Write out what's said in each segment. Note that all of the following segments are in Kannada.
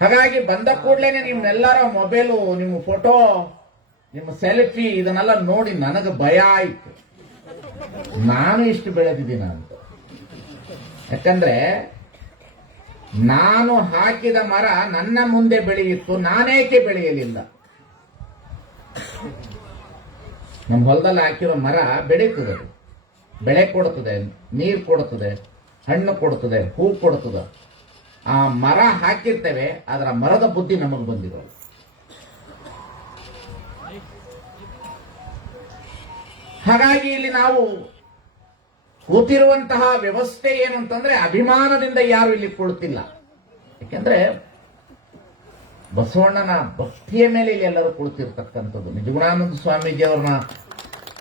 ಹಾಗಾಗಿ ಬಂದ ಕೂಡಲೇ ನಿಮ್ಮೆಲ್ಲರ ಮೊಬೈಲು, ನಿಮ್ಮ ಫೋಟೋ, ನಿಮ್ಮ ಸೆಲ್ಫಿ ಇದನ್ನೆಲ್ಲ ನೋಡಿ ನನಗೆ ಭಯ ಆಯ್ತು. ನಾನು ಇಷ್ಟು ಬೆಳೆದಿದ್ದೀನ ಅಂತ. ಯಾಕಂದ್ರೆ ನಾನು ಹಾಕಿದ ಮರ ನನ್ನ ಮುಂದೆ ಬೆಳೆಯಿತ್ತು, ನಾನೇಕೆ ಬೆಳೆಯಲಿಲ್ಲ? ನಮ್ಮ ಹೊಲದಲ್ಲಿ ಹಾಕಿರೋ ಮರ ಬೆಳೀತದೆ, ಬೆಳೆ ಕೊಡುತ್ತದೆ, ನೀರು ಕೊಡುತ್ತದೆ, ಹಣ್ಣು ಕೊಡುತ್ತದೆ, ಹೂ ಕೊಡುತ್ತದೆ. ಆ ಮರ ಹಾಕಿರ್ತೇವೆ, ಅದರ ಮರದ ಬುದ್ಧಿ ನಮಗೆ ಬಂದಿರೋ. ಹಾಗಾಗಿ ಇಲ್ಲಿ ನಾವು ಕೂತಿರುವಂತಹ ವ್ಯವಸ್ಥೆ ಏನು ಅಂತಂದ್ರೆ ಅಭಿಮಾನದಿಂದ ಯಾರು ಇಲ್ಲಿ ಕೊಡ್ತಿಲ್ಲ. ಯಾಕೆಂದ್ರೆ ಬಸವಣ್ಣನ ಭಕ್ತಿಯ ಮೇಲೆ ಇಲ್ಲಿ ಎಲ್ಲರೂ ಕುಳಿತಿರ್ತಕ್ಕಂಥದ್ದು. ನಿಜಗುಣಾನಂದ ಸ್ವಾಮೀಜಿ ಅವ್ರನ್ನ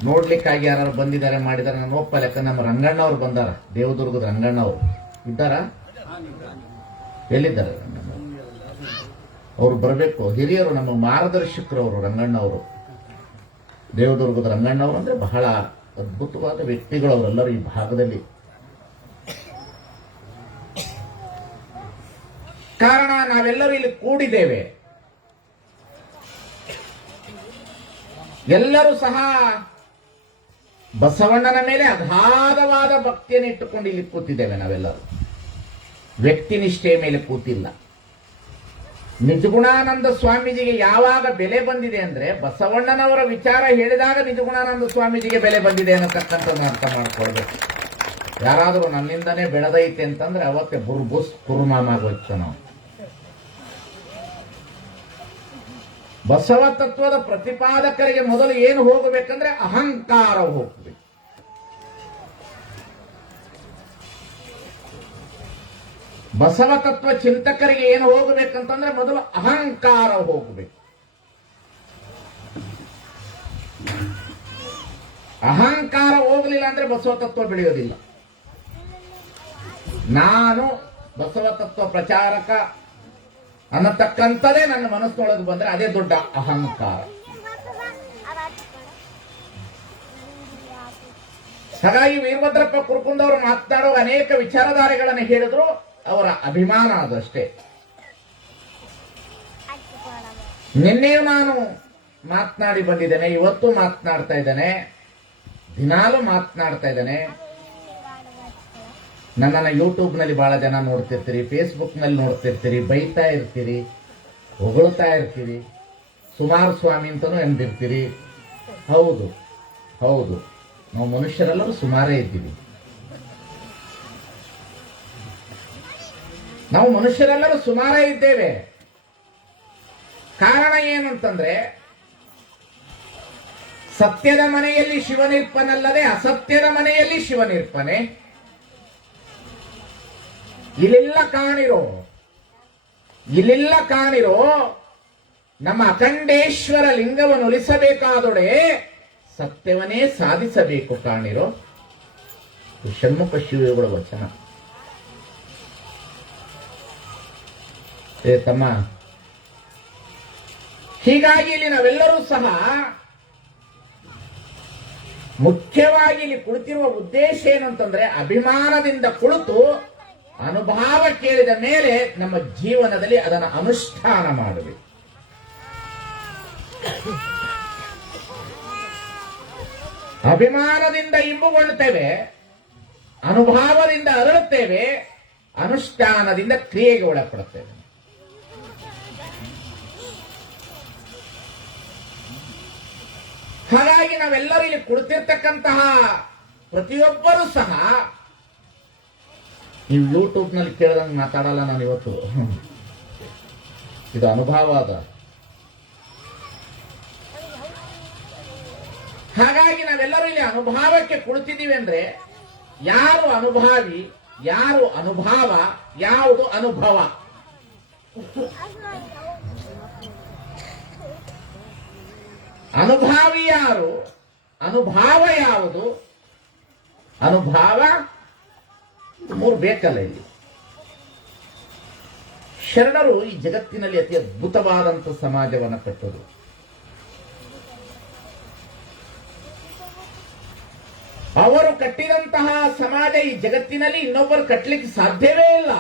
ನೋಡ್ಲಿಕ್ಕಾಗಿ ಯಾರು ಬಂದಿದ್ದಾರೆ, ಮಾಡಿದ್ದಾರೆ, ನಾನು ಒಪ್ಪಲ್ಲ. ಯಾಕಂದ್ರೆ ನಮ್ಮ ರಂಗಣ್ಣ ಅವ್ರು ಬಂದಾರ, ದೇವದುರ್ಗದ ರಂಗಣ್ಣ ಅವರು ಇದ್ದಾರ, ಎಲ್ಲಿದ್ದಾರೆ ರಂಗಣ್ಣ ಅವರು? ಬರಬೇಕು. ಹಿರಿಯರು, ನಮ್ಮ ಮಾರ್ಗದರ್ಶಕರು ಅವರು ರಂಗಣ್ಣ ಅವರು. ದೇವದುರ್ಗದ ರಂಗಣ್ಣ ಅವರು ಅಂದ್ರೆ ಬಹಳ ಅದ್ಭುತವಾದ ವ್ಯಕ್ತಿಗಳು ಅವರೆಲ್ಲರೂ ಈ ಭಾಗದಲ್ಲಿ. ಕಾರಣ ನಾವೆಲ್ಲರೂ ಇಲ್ಲಿ ಕೂಡಿದ್ದೇವೆ, ಎಲ್ಲರೂ ಸಹ ಬಸವಣ್ಣನ ಮೇಲೆ ಅಗಾಧವಾದ ಭಕ್ತಿಯನ್ನು ಇಟ್ಟುಕೊಂಡು ಇಲ್ಲಿ ಕೂತಿದ್ದೇವೆ. ನಾವೆಲ್ಲರೂ ವ್ಯಕ್ತಿನಿಷ್ಠೆಯ ಮೇಲೆ ಕೂತಿಲ್ಲ. ನಿಜಗುಣಾನಂದ ಸ್ವಾಮೀಜಿಗೆ ಯಾವಾಗ ಬೆಲೆ ಬಂದಿದೆ ಅಂದ್ರೆ ಬಸವಣ್ಣನವರ ವಿಚಾರ ಹೇಳಿದಾಗ ನಿಜಗುಣಾನಂದ ಸ್ವಾಮೀಜಿಗೆ ಬೆಲೆ ಬಂದಿದೆ ಅನ್ನತಕ್ಕಂಥದ್ದು ಅರ್ಥ ಮಾಡ್ಕೊಳ್ಬೇಕು. ಯಾರಾದರೂ ನನ್ನಿಂದನೇ ಬೆಳೆದೈತೆ ಅಂತಂದ್ರೆ ಅವತ್ತೇ ಬುರ್ಬುಸ್ ಕುರುಮಾಗೋಯ್ತು. ನಾವು ಬಸವ ತತ್ವದ ಪ್ರತಿಪಾದಕರಿಗೆ ಮೊದಲು ಏನು ಹೋಗಬೇಕಂದ್ರೆ ಅಹಂಕಾರ ಹೋಗ್ಬೇಕು. ಬಸವ ತತ್ವ ಚಿಂತಕರಿಗೆ ಏನು ಹೋಗಬೇಕಂತಂದ್ರೆ ಮೊದಲು ಅಹಂಕಾರ ಹೋಗಬೇಕು. ಅಹಂಕಾರ ಹೋಗಲಿಲ್ಲ ಅಂದ್ರೆ ಬಸವ ತತ್ವ ಬೆಳೆಯೋದಿಲ್ಲ. ನಾನು ಬಸವ ತತ್ವ ಪ್ರಚಾರಕ ಅನ್ನತಕ್ಕಂಥದೇ ನನ್ನ ಮನಸ್ಸಿನೊಳಗೆ ಬಂದ್ರೆ ಅದೇ ದೊಡ್ಡ ಅಹಂಕಾರ. ಹಾಗಾಗಿ ವೀರಭದ್ರಪ್ಪ ಕುರ್ಕುಂದವರು ಮಾತನಾಡುವ ಅನೇಕ ವಿಚಾರಧಾರೆಗಳನ್ನು ಹೇಳಿದ್ರು. ಅವರ ಅಭಿಮಾನ ಅದಷ್ಟೇ. ನಿನ್ನೆಯೂ ನಾನು ಮಾತನಾಡಿ ಬಂದಿದ್ದೇನೆ, ಇವತ್ತು ಮಾತನಾಡ್ತಾ ಇದ್ದೇನೆ, ದಿನಾಲೂ ಮಾತನಾಡ್ತಾ ಇದ್ದೇನೆ. ನನ್ನನ್ನು ಯೂಟ್ಯೂಬ್ನಲ್ಲಿ ಬಹಳ ಜನ ನೋಡ್ತಿರ್ತೀರಿ, ಫೇಸ್ಬುಕ್ನಲ್ಲಿ ನೋಡ್ತಿರ್ತೀರಿ, ಬೈತಾ ಇರ್ತೀರಿ, ಹೊಗಳ್ತಾ ಇರ್ತೀರಿ, ಸುಮಾರು ಸ್ವಾಮಿ ಅಂತನೂ ಎಂದಿರ್ತೀರಿ. ಹೌದು ಹೌದು, ನಾವು ಮನುಷ್ಯರೆಲ್ಲರೂ ಸುಮಾರೇ ಇದ್ದೀವಿ. ನಾವು ಮನುಷ್ಯರೆಲ್ಲರೂ ಸುಮಾರೇ ಇದ್ದೇವೆ. ಕಾರಣ ಏನಂತಂದ್ರೆ ಸತ್ಯದ ಮನೆಯಲ್ಲಿ ಶಿವನಿರ್ಪನಲ್ಲದೆ ಅಸತ್ಯದ ಮನೆಯಲ್ಲಿ ಶಿವನಿರ್ಪನೆ. ಇಲ್ಲೆಲ್ಲ ಕಾಣಿರೋ ನಮ್ಮ ಅಖಂಡೇಶ್ವರ ಲಿಂಗವನ್ನು ಉಳಿಸಬೇಕಾದೊಡೆ ಸತ್ಯವನ್ನೇ ಸಾಧಿಸಬೇಕು ಕಾಣಿರೋ. ಷಣ್ಮುಖ ಶಿವಗಳ ವಚನ. ತಮ್ಮ, ಹೀಗಾಗಿ ಇಲ್ಲಿ ನಾವೆಲ್ಲರೂ ಸಹ ಮುಖ್ಯವಾಗಿ ಇಲ್ಲಿ ಕುಳಿತಿರುವ ಉದ್ದೇಶ ಏನಂತಂದ್ರೆ ಅಭಿಮಾನದಿಂದ ಕುಳಿತು ಅನುಭವ ಕೇಳಿದ ಮೇಲೆ ನಮ್ಮ ಜೀವನದಲ್ಲಿ ಅದನ್ನು ಅನುಷ್ಠಾನ ಮಾಡಬೇಕು. ಅಭಿಮಾನದಿಂದ ಇಂಬುಗೊಳ್ಳುತ್ತೇವೆ, ಅನುಭವದಿಂದ ಅರಳುತ್ತೇವೆ, ಅನುಷ್ಠಾನದಿಂದ ಕ್ರಿಯೆಗೆ ಒಳಪಡುತ್ತೇವೆ. ಹಾಗಾಗಿ ನಾವೆಲ್ಲರೂ ಇಲ್ಲಿ ಕುಳಿತಿರ್ತಕ್ಕಂತಹ ಪ್ರತಿಯೊಬ್ಬರೂ ಸಹ, ನೀವು ಯೂಟ್ಯೂಬ್ನಲ್ಲಿ ಕೇಳಿದಂಗೆ ಮಾತಾಡಲ್ಲ ನಾನು ಇವತ್ತು, ಇದು ಅನುಭವ ಅದ. ಹಾಗಾಗಿ ನಾವೆಲ್ಲರೂ ಇಲ್ಲಿ ಅನುಭವಕ್ಕೆ ಕುಳಿತಿದ್ದೀವಿ ಅಂದ್ರೆ ಯಾರು ಅನುಭಾವಿ, ಯಾರು ಅನುಭವ, ಯಾವುದು ಅನುಭವ? ಅನುಭಾವಿ ಯಾರು, ಅನುಭವ ಯಾವುದು? ಅನುಭವ ಮೂರು ಬೇಕಲ್ಲ ಇಲ್ಲಿ. ಶರಣರು ಈ ಜಗತ್ತಿನಲ್ಲಿ ಅತಿ ಅದ್ಭುತವಾದಂಥ ಸಮಾಜವನ್ನು ಕಟ್ಟೋದು. ಅವರು ಕಟ್ಟಿದಂತಹ ಸಮಾಜ ಈ ಜಗತ್ತಿನಲ್ಲಿ ಇನ್ನೊಬ್ಬರು ಕಟ್ಟಲಿಕ್ಕೆ ಸಾಧ್ಯವೇ ಇಲ್ಲ.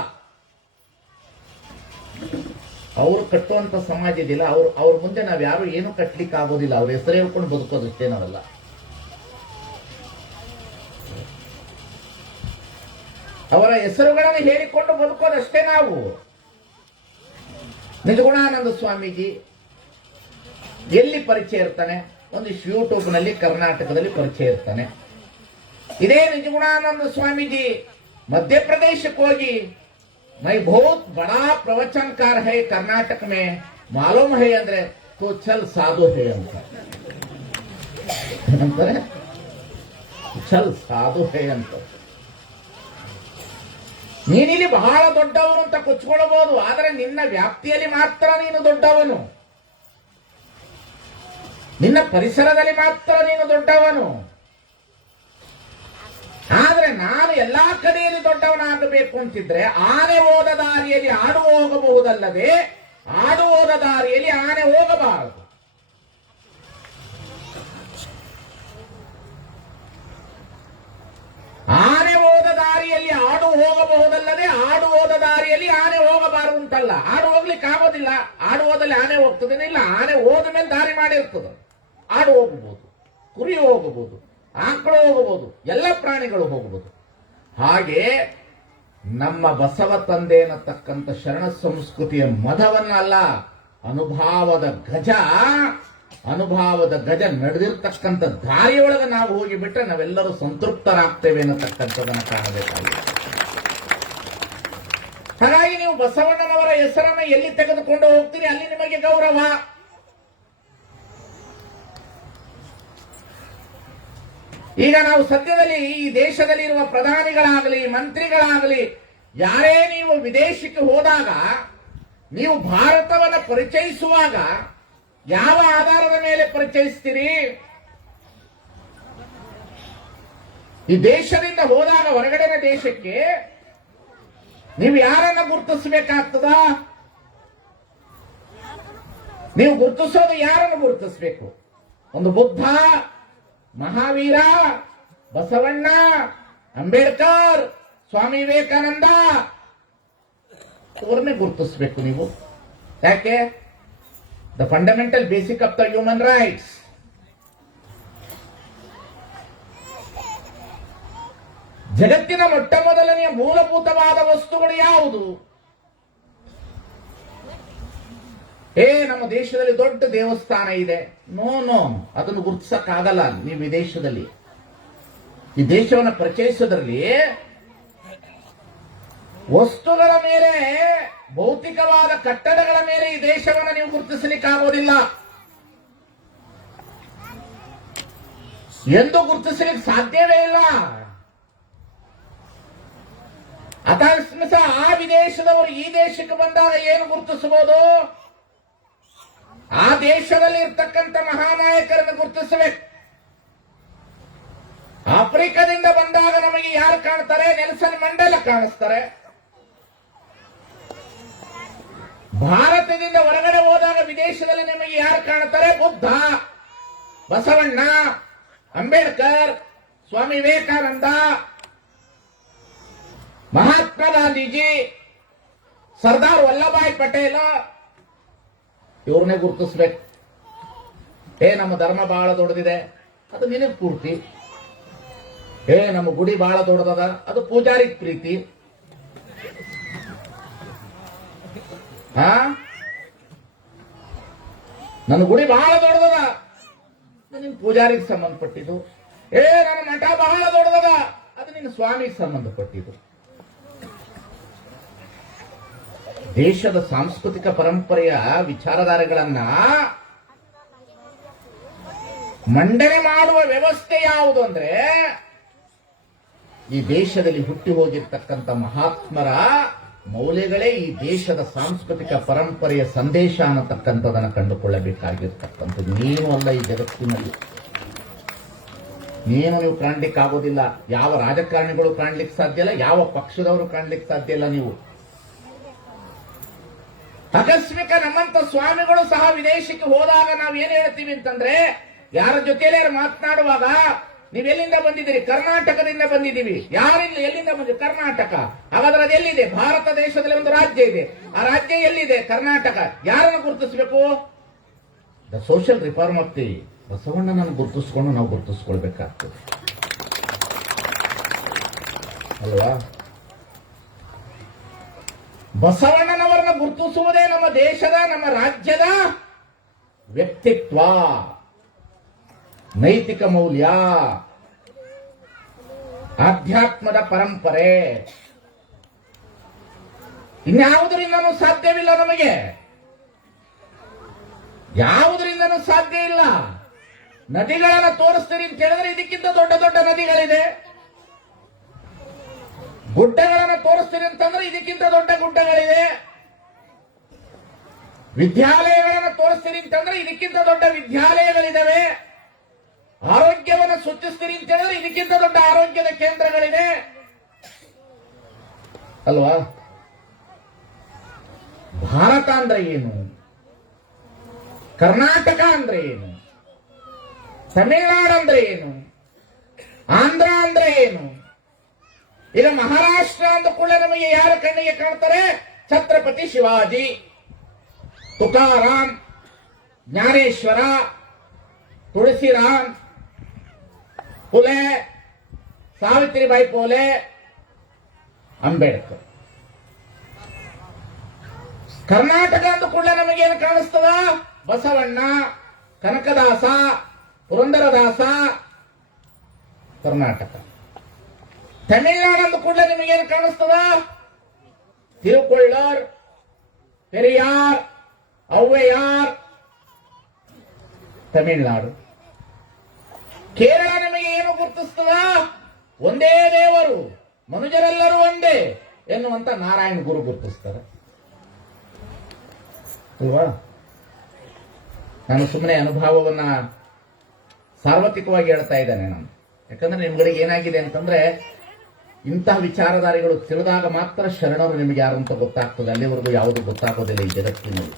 ಅವರು ಕಟ್ಟುವಂತ ಸಮಾಜ ಇದಿಲ್ಲ. ಅವ್ರ ಮುಂದೆ ನಾವ್ ಯಾರು ಏನು ಕಟ್ಲಿಕ್ಕೆ ಆಗೋದಿಲ್ಲ. ಅವ್ರ ಹೆಸರು ಹೇಳ್ಕೊಂಡು ಬದುಕೋದಷ್ಟೇ ನಾವೆಲ್ಲ. ಅವರ ಹೆಸರುಗಳನ್ನು ಹೇಳಿಕೊಂಡು ಬದುಕೋದಷ್ಟೇ ನಾವು. ನಿಜಗುಣಾನಂದ ಸ್ವಾಮೀಜಿ ಎಲ್ಲಿ ಪರಿಚಯ ಇರ್ತಾನೆ? ಒಂದಿಷ್ಟು ಯೂಟ್ಯೂಬ್ನಲ್ಲಿ ಕರ್ನಾಟಕದಲ್ಲಿ ಪರಿಚಯ ಇರ್ತಾನೆ. ಇದೇ ನಿಜಗುಣಾನಂದ ಸ್ವಾಮೀಜಿ ಮಧ್ಯಪ್ರದೇಶಕ್ಕೆ ಹೋಗಿ ಮೈ ಬಹುತ್ ಬಡಾ ಪ್ರವಚನಕಾರ ಹೈ ಕರ್ನಾಟಕ ಮೇ ಮಾಲೂಮ್ ಹೈ ಅಂದ್ರೆ ತೋ ಚಲ್ ಸಾಧು ಹೈ ಅಂತ ಅಂತಾರೆ. ಚಲ್ ಸಾಧು ಹೈ ಅಂತ. ನೀನಿಲ್ಲಿ ಬಹಳ ದೊಡ್ಡವನು ಅಂತ ಕೊಚ್ಕೊಳ್ಬಹುದು, ಆದರೆ ನಿನ್ನ ವ್ಯಾಪ್ತಿಯಲ್ಲಿ ಮಾತ್ರ ನೀನು ದೊಡ್ಡವನು, ನಿನ್ನ ಪರಿಸರದಲ್ಲಿ ಮಾತ್ರ ನೀನು ದೊಡ್ಡವನು. ಆದ್ರೆ ನಾನು ಎಲ್ಲಾ ಕಡೆಯಲ್ಲಿ ದೊಡ್ಡವನಾಗಬೇಕು ಅಂತಿದ್ರೆ ಆನೆ ಹೋದ ದಾರಿಯಲ್ಲಿ ಆಡು ಹೋಗಬಹುದಲ್ಲದೆ ಆಡು ಹೋದ ದಾರಿಯಲ್ಲಿ ಆನೆ ಹೋಗಬಾರದು. ಆನೆ ಹೋದ ದಾರಿಯಲ್ಲಿ ಆಡು ಹೋಗಬಹುದಲ್ಲದೆ ಆಡು ಹೋದ ದಾರಿಯಲ್ಲಿ ಆನೆ ಹೋಗಬಾರದು ಅಂತಲ್ಲ. ಆಡು ಹೋಗ್ಲಿಕ್ಕೆ ಆಗೋದಿಲ್ಲ. ಆಡು ಹೋದಲ್ಲಿ ಆನೆ ಹೋಗ್ತದೆ ಇಲ್ಲ. ಆನೆ ಹೋದ ಮೇಲೆ ದಾರಿ ಮಾಡಿರ್ತದೆ. ಆಡು ಹೋಗಬಹುದು, ಕುರಿ ಹೋಗಬಹುದು, ಆಕಳು ಹೋಗಬಹುದು, ಎಲ್ಲ ಪ್ರಾಣಿಗಳು ಹೋಗಬಹುದು. ಹಾಗೆ ನಮ್ಮ ಬಸವ ತಂದೆ ಅನ್ನತಕ್ಕಂಥ ಶರಣ ಸಂಸ್ಕೃತಿಯ ಮದವನ್ನಲ್ಲ, ಅನುಭಾವದ ಗಜ ನಡೆದಿರ್ತಕ್ಕಂಥ ದಾರಿಯೊಳಗೆ ನಾವು ಹೋಗಿ ಬಿಟ್ರೆ ನಾವೆಲ್ಲರೂ ಸಂತೃಪ್ತರಾಗ್ತೇವೆ ಅನ್ನತಕ್ಕಂಥದನ್ನು ಕಾಣಬೇಕಾಗಿದೆ. ಹಾಗಾಗಿ ನೀವು ಬಸವಣ್ಣನವರ ಹೆಸರನ್ನ ಎಲ್ಲಿ ತೆಗೆದುಕೊಂಡು ಹೋಗ್ತೀರಿ ಅಲ್ಲಿ ನಿಮಗೆ ಗೌರವ. ಈಗ ನಾವು ಸದ್ಯದಲ್ಲಿ ಈ ದೇಶದಲ್ಲಿ ಇರುವ ಪ್ರಧಾನಿಗಳಾಗಲಿ ಮಂತ್ರಿಗಳಾಗಲಿ ಯಾರೇ ನೀವು ವಿದೇಶಕ್ಕೆ ಹೋದಾಗ ನೀವು ಭಾರತವನ್ನು ಪರಿಚಯಿಸುವಾಗ ಯಾವ ಆಧಾರದ ಮೇಲೆ ಪರಿಚಯಿಸ್ತೀರಿ? ಈ ದೇಶದಿಂದ ಹೋದಾಗ ಹೊರಗಡೆನ ದೇಶಕ್ಕೆ ನೀವು ಯಾರನ್ನ ಗುರುತಿಸಬೇಕಾಗ್ತದ? ನೀವು ಗುರುತಿಸೋದು ಯಾರನ್ನು ಗುರುತಿಸಬೇಕು? ಒಂದು ಬುದ್ಧ, ಮಹಾವೀರ, ಬಸವಣ್ಣ, ಅಂಬೇಡ್ಕರ್, ಸ್ವಾಮಿ ವಿವೇಕಾನಂದ ಅವರನ್ನೇ ಗುರುತಿಸಬೇಕು ನೀವು. ಯಾಕೆ? The fundamental basic of the human rights. ಜಗತ್ತಿನ ಮೊಟ್ಟ ಮೊದಲನೆಯ ಮೂಲಭೂತವಾದ ವಸ್ತುಗಳು ಯಾವುದು? ನಮ್ಮ ದೇಶದಲ್ಲಿ ದೊಡ್ಡ ದೇವಸ್ಥಾನ ಇದೆ. ನೋ, ಅದನ್ನು ಗುರುತಿಸಕ್ಕಾಗಲ್ಲ. ನೀವು ವಿದೇಶದಲ್ಲಿ ಈ ದೇಶವನ್ನು ಪರಿಚಯಿಸೋದ್ರಲ್ಲಿ ವಸ್ತುಗಳ ಮೇಲೆ, ಭೌತಿಕವಾದ ಕಟ್ಟಡಗಳ ಮೇಲೆ ಈ ದೇಶವನ್ನು ನೀವು ಗುರುತಿಸಲಿಕ್ಕಾಗೋದಿಲ್ಲ. ಎಂದು ಗುರುತಿಸಲಿಕ್ಕೆ ಸಾಧ್ಯವೇ ಇಲ್ಲ. ಅಕಸ್ಮಾತ್ ಆ ವಿದೇಶದವರು ಈ ದೇಶಕ್ಕೆ ಬಂದಾಗ ಏನು ಗುರುತಿಸಬಹುದು? ಆ ದೇಶದಲ್ಲಿ ಇರ್ತಕ್ಕಂಥ ಮಹಾನಾಯಕರನ್ನು ಗುರುತಿಸಬೇಕು. ಆಫ್ರಿಕಾದಿಂದ ಬಂದಾಗ ನಮಗೆ ಯಾರು ಕಾಣ್ತಾರೆ? ನೆಲ್ಸನ್ ಮಂಡೇಲ ಕಾಣಿಸ್ತಾರೆ. ಭಾರತದಿಂದ ಹೊರಗಡೆ ಹೋದಾಗ ವಿದೇಶದಲ್ಲಿ ನಮಗೆ ಯಾರು ಕಾಣ್ತಾರೆ? ಬುದ್ಧ, ಬಸವಣ್ಣ, ಅಂಬೇಡ್ಕರ್, ಸ್ವಾಮಿ ವಿವೇಕಾನಂದ, ಮಹಾತ್ಮ ಗಾಂಧೀಜಿ, ಸರ್ದಾರ್ ವಲ್ಲಭಾಯ್ ಪಟೇಲ್, ಇವ್ರನ್ನೇ ಗುರುತಿಸ್ಬೇಕು. ನಮ್ಮ ಧರ್ಮ ಬಹಳ ದೊಡ್ಡದಿದೆ, ಅದು ನಿನಗೆ ಪೂರ್ತಿ. ನಮ್ಮ ಗುಡಿ ಬಹಳ ದೊಡ್ಡದದ, ಅದು ಪೂಜಾರಿ ಪ್ರೀತಿ. ನನ್ನ ಗುಡಿ ಬಹಳ ದೊಡ್ಡದದ, ನಿನ್ ಪೂಜಾರಿಗೆ ಸಂಬಂಧಪಟ್ಟಿದ್ದು. ನನ್ನ ಮಠ ಬಹಳ ದೊಡ್ಡದದ, ಅದು ನಿನ್ನ ಸ್ವಾಮಿಗೆ ಸಂಬಂಧಪಟ್ಟಿದ್ದು. ದೇಶದ ಸಾಂಸ್ಕೃತಿಕ ಪರಂಪರೆಯ ವಿಚಾರಧಾರೆಗಳನ್ನ ಮಂಡನೆ ಮಾಡುವ ವ್ಯವಸ್ಥೆ ಯಾವುದು ಅಂದ್ರೆ ಈ ದೇಶದಲ್ಲಿ ಹುಟ್ಟಿ ಹೋಗಿರ್ತಕ್ಕಂಥ ಮಹಾತ್ಮರ ಮೌಲ್ಯಗಳೇ ಈ ದೇಶದ ಸಾಂಸ್ಕೃತಿಕ ಪರಂಪರೆಯ ಸಂದೇಶ ಅನ್ನತಕ್ಕಂಥದನ್ನು ಕಂಡುಕೊಳ್ಳಬೇಕಾಗಿರ್ತಕ್ಕಂಥದ್ದು. ನೀನು ಅಲ್ಲ ಈ ಜಗತ್ತಿನಲ್ಲಿ, ನೀವು ಕಾಣ್ಲಿಕ್ಕೆ ಆಗೋದಿಲ್ಲ. ಯಾವ ರಾಜಕಾರಣಿಗಳು ಕಾಣ್ಲಿಕ್ಕೆ ಸಾಧ್ಯ ಇಲ್ಲ, ಯಾವ ಪಕ್ಷದವರು ಕಾಣ್ಲಿಕ್ಕೆ ಸಾಧ್ಯ ಇಲ್ಲ. ನೀವು ಆಕಸ್ಮಿಕ ನಮ್ಮಂತ ಸ್ವಾಮಿಗಳು ಸಹ ವಿದೇಶಕ್ಕೆ ಹೋದಾಗ ನಾವು ಏನ್ ಹೇಳ್ತೀವಿ ಅಂತಂದ್ರೆ, ಯಾರ ಜೊತೆಯಲ್ಲಿ ಮಾತನಾಡುವಾಗ ನೀವೆಲ್ಲಿಂದ ಬಂದಿದ್ದೀರಿ? ಕರ್ನಾಟಕದಿಂದ ಬಂದಿದ್ದೀವಿ. ಯಾರಿಂದ ಎಲ್ಲಿಂದ ಬಂದಿದ್ದೀವಿ? ಕರ್ನಾಟಕ. ಹಾಗಾದ್ರೆ ಅದು ಎಲ್ಲಿದೆ? ಭಾರತ ದೇಶದಲ್ಲಿ ಒಂದು ರಾಜ್ಯ ಇದೆ. ಆ ರಾಜ್ಯ ಎಲ್ಲಿದೆ? ಕರ್ನಾಟಕ. ಯಾರನ್ನು ಗುರುತಿಸಬೇಕು? The social reform of the ಬಸವಣ್ಣನನ್ನು ಗುರುತಿಸ್ಕೊಂಡು ನಾವು ಗುರುತಿಸ್ಕೊಳ್ಬೇಕಾಗ್ತದೆ ಅಲ್ವಾ? ಬಸವಣ್ಣನವರನ್ನ ಗುರುತಿಸುವುದೇ ನಮ್ಮ ದೇಶದ, ನಮ್ಮ ರಾಜ್ಯದ ವ್ಯಕ್ತಿತ್ವ, ನೈತಿಕ ಮೌಲ್ಯ, ಆಧ್ಯಾತ್ಮದ ಪರಂಪರೆ. ಇನ್ಯಾವುದರಿಂದನೂ ಸಾಧ್ಯವಿಲ್ಲ ನಮಗೆ, ಯಾವುದರಿಂದನೂ ಸಾಧ್ಯ ಇಲ್ಲ. ನದಿಗಳನ್ನು ತೋರಿಸ್ತೀರಿ ಅಂತ ಹೇಳಿದ್ರೆ ಇದಕ್ಕಿಂತ ದೊಡ್ಡ ದೊಡ್ಡ ನದಿಗಳಿದೆ. ಗುಡ್ಡಗಳನ್ನು ತೋರಿಸ್ತೀರಿ ಅಂತಂದ್ರೆ ಇದಕ್ಕಿಂತ ದೊಡ್ಡ ಗುಡ್ಡಗಳಿದೆ. ವಿದ್ಯಾಲಯಗಳನ್ನು ತೋರಿಸ್ತೀರಿ ಅಂತಂದ್ರೆ ಇದಕ್ಕಿಂತ ದೊಡ್ಡ ವಿದ್ಯಾಲಯಗಳಿದ್ದಾವೆ. ಆರೋಗ್ಯವನ್ನು ಸೂಚಿಸ್ತೀರಿ ಅಂತ ಹೇಳಿದ್ರೆ ಇದಕ್ಕಿಂತ ದೊಡ್ಡ ಆರೋಗ್ಯದ ಕೇಂದ್ರಗಳಿದೆ ಅಲ್ವಾ? ಭಾರತ ಅಂದ್ರೆ ಏನು? ಕರ್ನಾಟಕ ಅಂದ್ರೆ ಏನು? ತಮಿಳುನಾಡು ಅಂದ್ರೆ ಏನು? ಆಂಧ್ರ ಅಂದ್ರೆ ಏನು? ಈಗ ಮಹಾರಾಷ್ಟ್ರ ಅಂದ ಕೂಡಲೇ ನಮಗೆ ಯಾರ ಕಣ್ಣಿಗೆ ಕಾಣ್ತಾರೆ? ಛತ್ರಪತಿ ಶಿವಾಜಿ, ತುಕಾರಾಮ್, ಜ್ಞಾನೇಶ್ವರ, ತುಳಸಿರಾಮ್, ಫುಲೆ, ಸಾವಿತ್ರಿಬಾಯಿ ಫುಲೆ, ಅಂಬೇಡ್ಕರ್. ಕರ್ನಾಟಕ ಅಂದ ಕೂಡಲೇ ನಮಗೇನು ಕಾಣಿಸ್ತದ? ಬಸವಣ್ಣ, ಕನಕದಾಸ, ಪುರಂದರದಾಸ, ಕರ್ನಾಟಕ. ತಮಿಳುನಾಡು ಅಂದ ಕೂಡಲೇ ನಿಮಗೇನು ಕಾಣಿಸ್ತದ? ತಿರುಕೊಳ್ಳರ್, ಪೆರಿಯಾರ್, ಔವಯ್ಯಾರ್, ತಮಿಳುನಾಡು. ಕೇರಳ ನಿಮಗೆ ಏನು ಗುರುತಿಸ್ತದ? ಒಂದೇ ದೇವರು, ಮನುಜರೆಲ್ಲರೂ ಒಂದೇ ಎನ್ನುವಂತ ನಾರಾಯಣ ಗುರು ಗುರುತಿಸ್ತಾರೆ ಅಲ್ವಾ? ನಾನು ಸುಮ್ಮನೆ ಅನುಭವವನ್ನ ಸಾರ್ವತ್ರಿಕವಾಗಿ ಹೇಳ್ತಾ ಇದ್ದೇನೆ ನಾನು. ಯಾಕಂದ್ರೆ ನಿಮ್ಗಳಿಗೆ ಏನಾಗಿದೆ ಅಂತಂದ್ರೆ, ಇಂತಹ ವಿಚಾರಧಾರಿಗಳು ತಿಳಿದಾಗ ಮಾತ್ರ ಶರಣರು ನಿಮಗೆ ಯಾರು ಅಂತ ಗೊತ್ತಾಗ್ತದೆ. ಅಲ್ಲಿವರೆಗೂ ಯಾವುದು ಗೊತ್ತಾಗೋದಿಲ್ಲ ಈ ಜಗತ್ತಿನಲ್ಲಿ.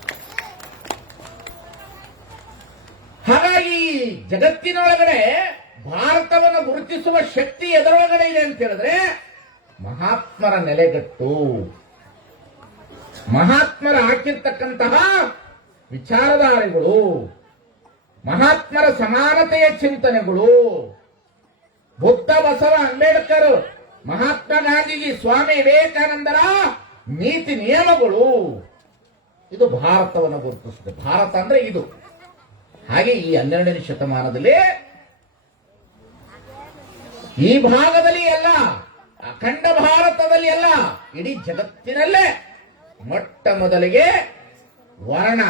ಹಾಗಾಗಿ ಜಗತ್ತಿನೊಳಗಡೆ ಭಾರತವನ್ನು ಗುರುತಿಸುವ ಶಕ್ತಿ ಎದರೊಳಗಡೆ ಇದೆ ಅಂತ ಹೇಳಿದ್ರೆ ಮಹಾತ್ಮರ ನೆಲೆಗಟ್ಟು, ಮಹಾತ್ಮರ ಹಾಕಿರ್ತಕ್ಕಂತಹ ವಿಚಾರಧಾರೆಗಳು, ಮಹಾತ್ಮರ ಸಮಾನತೆಯ ಚಿಂತನೆಗಳು, ಬುದ್ಧ, ಬಸವ, ಅಂಬೇಡ್ಕರ್, ಮಹಾತ್ಮ ಗಾಂಧೀಜಿ, ಸ್ವಾಮಿ ವಿವೇಕಾನಂದರ ನೀತಿ ನಿಯಮಗಳು, ಇದು ಭಾರತವನ್ನು ಗುರುತಿಸುತ್ತೆ. ಭಾರತ ಅಂದ್ರೆ ಇದು. ಹಾಗೆ ಈ 12ನೇ ಶತಮಾನದಲ್ಲಿ ಈ ಭಾಗದಲ್ಲಿ ಎಲ್ಲ, ಅಖಂಡ ಭಾರತದಲ್ಲಿ ಎಲ್ಲ, ಇಡೀ ಜಗತ್ತಿನಲ್ಲೇ ಮೊಟ್ಟ ಮೊದಲಿಗೆ ವರ್ಣ